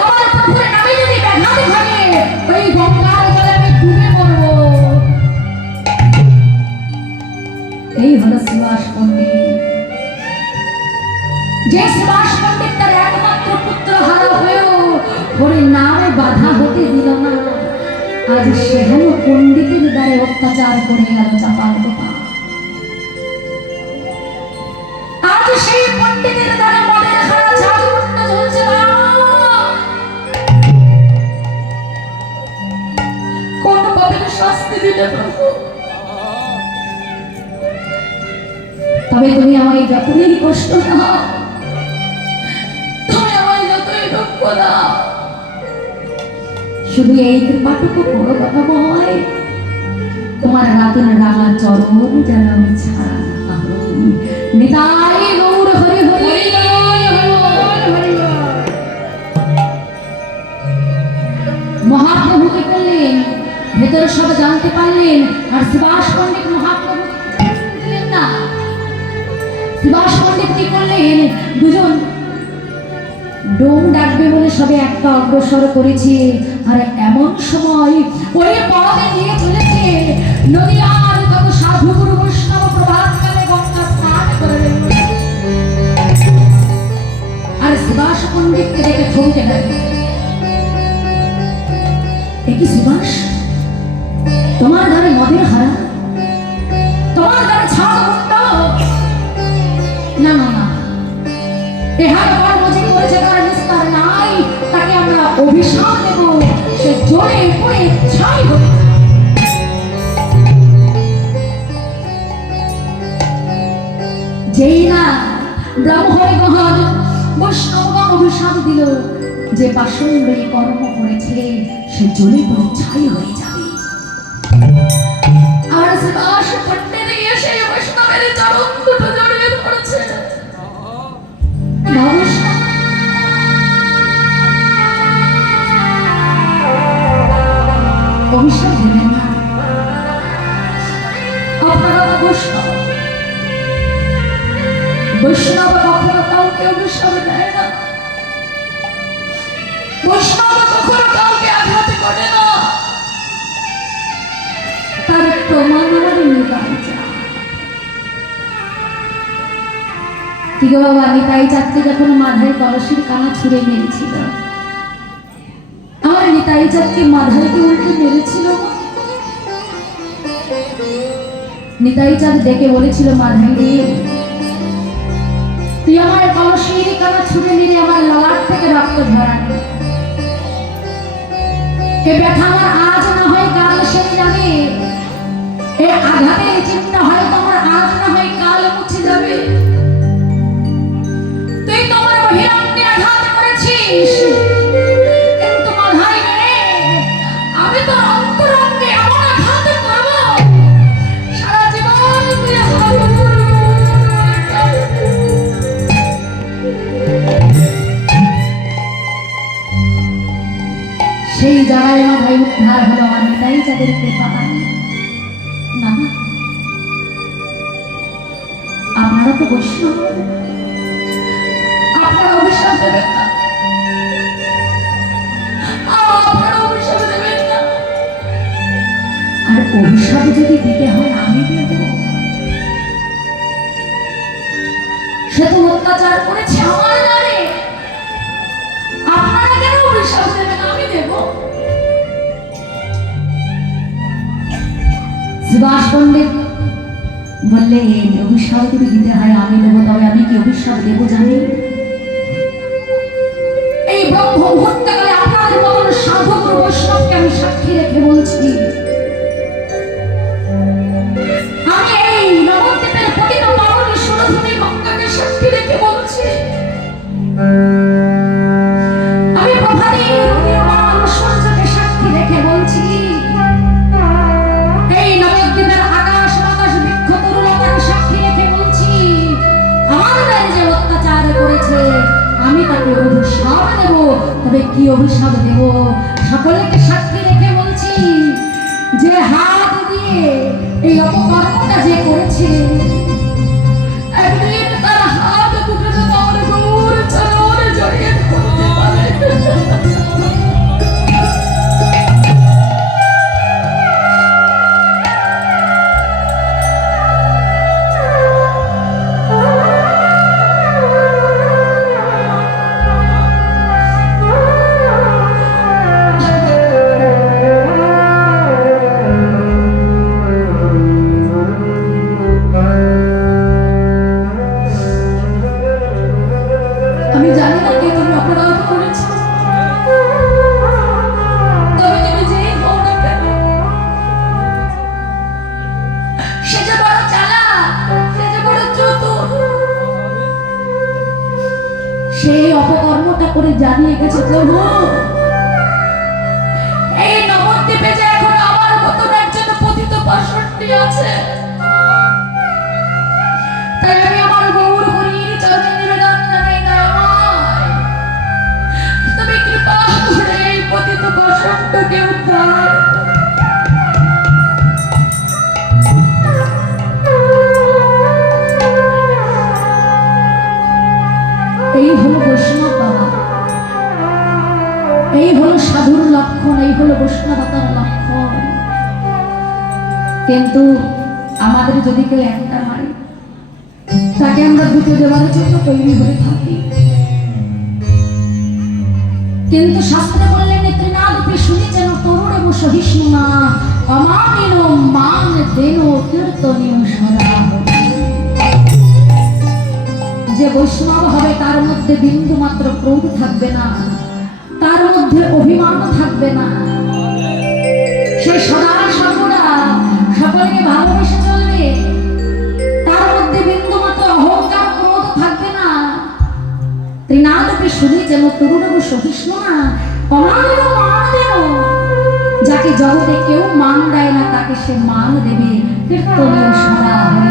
আমার প্রভুর নামে যদি ব্যাঘাত ঘটে, ওই গঙ্গার জলে আমি ডুবে মরব। এই হলো সুভাষ পণ্ডিত, যে সুভাষ পণ্ডিত তার একমাত্র পুত্র হারা হয়েও হরিনামে বাধা হতে দিল না। আজ সেখানে পণ্ডিতের দ্বারে অত্যাচার করে গেল চাপাল গোপা। আজ সেই পণ্ডিতের দ্বারে মনের হারা ঝাড়ুন্ড জ্বলছে না। কোন পাপের শাস্তি দিলে প্রভু? তবে তুমি আমায় যতই কষ্ট দাও, তুমি আমায় যতই দুঃখ দাও, শুধু এই কৃপাটুকু করো বাবা ময়, তোমার রাতের রাঙা চরণ যেন আমি ছাড়া না হই। নিতাই গৌর হরি হরি। মহাপ্রভুকে করলেন, ভেতরে সব জানতে পারলেন, আর সুভাষ পণ্ডিত মহাপ্রভুকে দিলেন না। সুভাষ পণ্ডিত কি করলেন, দুজন ডোম ডাকবে বলে সবে একটা অগ্রসর করেছে, আর এমন সময় ওই পরবে নিয়ে চলেছে নদীয়ার কত সাধু গুরু বৈষ্ণব প্রভাতকালে গঙ্গা স্নান করে। আর সুভাষ পণ্ডিতকে দেখে থমকে গেল। কি সুভাষ, তোমার দ্বারে মদের হারা, তোমার দ্বারে ছাদ মুন্ড? না না না, এহার কর্ম যে করেছে তার নিস্তার নাই, তাকে আমরা অভিশাপ দেব, সে জোরে পড়ে ছাই হয়ে। যেই না ব্রাহ্মণগণ বৈষ্ণবগণ অভিশাপ দিল, যে পাষণ্ড এই কর্ম করেছে সে জোরে পড়ে ছাই হয়ে যাবে। আর সুভাষ পণ্ডিত গিয়ে সেই বৈষ্ণবের চরণ দুটো জড়িয়ে ধরেছে। অভিশাপ দেবেন না, আপনারা বৈষ্ণব, বৈষ্ণব কখনো কাউকে অভিশাপ দেয় না, বৈষ্ণব কখনো কাউকে আঘাত করে না, তার প্রমাণ আমার নিতাই চা। কি গো বাবা, নিতাই চাকরি যখন মাথায় কলসির কানা ছুঁড়ে মেরেছিল, আমার নিতাই চাঁদকে মাথায় উল্টে মেরেছিল। নিতাই চাঁদ ডেকে বলেছিল, মাধাই রে, তুই আমার কলসির কানা ছুটে নিয়ে আমার ললাট থেকে রক্ত ঝরানি। এ ব্যথা আমার আজ না হয় কাল সেই যাবে, এ আঘাতের চিহ্ন হয়তো আমার আজ না হয় কাল মুছে যাবে। তুই তোমার অভিরামকে আঘাত করেছিস, কিন্তু মাধাই রে, আমি তোর অন্তরঙ্গে এমন আঘাত করব, সারা জীবন তুই আমার উপর সেই জায়গায় মাথায় উদ্ধার হলো আমার নিতাই চাঁদের কৃপায়। না না, আপনারা তো বৈষ্ণব, আপনারা অভিশাপ দেবেন না, আপনারা অভিশাপ দেবেন না। আর অভিশাপ যদি দিতে হয় আমি দেব। সে তো অত্যাচার করেছে আমার নামে, আপনারা কেন অভিশাপ দেবেন? আমি দেব। সুভাষ পণ্ডিত বললে, অভিশাপ যদি দিতে হয় আমি দেবো। তবে আমি কি অভিশাপ দেবো জানি? এই ব্রহ্ম মুহূর্তকালে আপনাদের মতন সাধক বৈষ্ণবকে আমি সাক্ষী রেখে বলছি, আমি এই নবদ্বীপের পতিত পাবনী সুরধুনী গঙ্গাকে সাক্ষী রেখে বলছি, আমি প্রভাতের উদীয়মান সূর্যকে সাক্ষী রেখে বলছি, এই নবদ্বীপের আকাশ বাতাস বৃক্ষ তরুলতাকে সাক্ষী রেখে বলছি, আমার গায়ে যে অত্যাচার করেছে আমি তাকে অভিশাপ দেব। তবে কি অভিশাপ দেব? সকলকে সাক্ষী রেখে বলছি, যে হাত দিয়ে এই অপকর্মটা যে করেছে, একদিন তার হাত দুটো আমার গৌর চরণ জড়িয়ে ধরতে পারে। আমি জানি না কে তুমি অপরাধ করেছ, তবে তুমি যেই হও না কেন, সে যে বড় চালাক, সে যে বড় চতুর, সেই অপকর্মটা করে জানিয়ে গেছে, প্রভু এই নবদ্বীপে যে এখন আমার মতন একজন পতিত পাষণ্ডী আছে, তাই আমি আমার গৌর হরির চরণে নিবেদন জানাই, দয়াময় তুমি কৃপা করে এই পতিত পাষণ্ডকে উদ্ধার। এই হলো বৈষ্ণব বাবা, এই হলো সাধুর লক্ষণ, এই হলো বৈষ্ণবতার লক্ষণ। কিন্তু আমাদের যদি কেউ একটা হয়, তাকে আমরা দুটো দেওয়ার জন্য তৈরি হয়ে থাকি। কিন্তু শাস্ত্রে বললেন, ত্রিনাদপি শুনেছেন তরুণ এবং সহিষ্ণু না অমানিন মান দেন কীর্তনীয় সদা। যে বৈষ্ণব হবে তার মধ্যে বিন্দু মাত্র ক্রোধ থাকবে না, তার মধ্যে অভিমান থাকবে না, সে সদা সর্বদা সকলকে ভালোবেসে চলবে, তার মধ্যে বিন্দু মাত্র অহংকার ক্রোধ থাকবে না। ত্রিনাদপি শুনেছেন তরুণ এবং সহিষ্ণু না অমানিন মান দেন। যাকে জগতে কেউ মান দেয় না তাকে সে মান দেবে। কীর্তনীয় সদা হরি,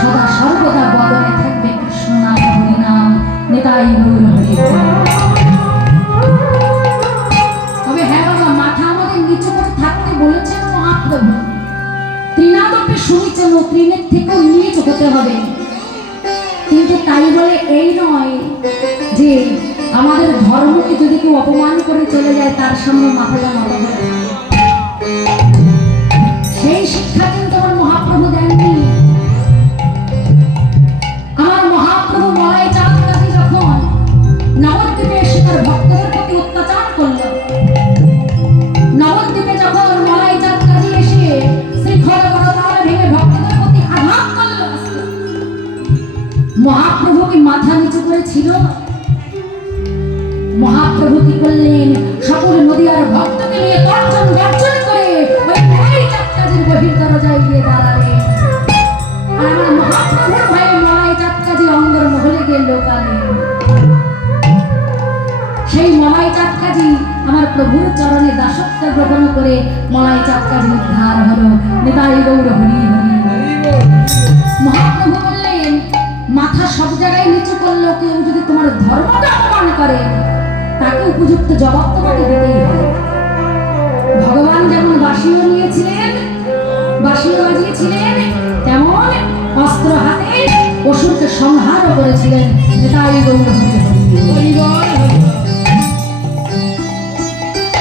সদা সর্বদা বদনে থাকবে কৃষ্ণ নাম হরি নাম। নিতাই গৌর হরি। তবে হ্যাঁ বাবা, মাথা আমাদের নিচু করে থাকতে বলেছেন মহাপ্রভু। ত্রিনাদপি শুনেছেন, ত্রিনের থেকেও নিচু হতে হবে। কিন্তু তাই বলে এই নয় যে আমাদের ধর্মকে যদি কেউ অপমান করে চলে যায় তার সামনে মাথাটা নত করে। সেই শিক্ষা কিন্তু আমার মহাপ্রভু দেননি। আমার মহাপ্রভু মলাই চাঁদ কাজী যখন নবদ্বীপে এসে তার ভক্তদের প্রতি অত্যাচার করল, ছিল। মহাপ্রভু কি করলেন, সকল নদী আর ভক্তকে নিয়ে গর্জন গর্জন করে ওই মলাই চাঁদকাজির বহির দরজায় গিয়ে দাঁড়ালেন। আর আমার মহাপ্রভুর ভয়ে মলাই চাঁদকাজি অন্দর মহলে গিয়ে লোকালেন। সেই মলাই চাঁদকাজি আমার প্রভুর চরণে দাসত্ব গ্রহণ করে মলাই চাঁদকাজি উদ্ধার হলো। নিতাই গৌর হরি হরি। মহাপ্রভু বললেন, মাথা সব জায়গায় নিচু করলেও কেউ যদি তোমার ধর্মকে অপমান করে তাকে উপযুক্ত জবাব তোমাকে দিতেই হবে। ভগবান যেমন বাঁশিও নিয়েছিলেন, বাঁশিও বাজিয়েছিলেন, তেমন অস্ত্র হাতে অসুরকে সংহারও করেছিলেন। নিতাই গৌর হরি হরি। হরি বল, হরি বল।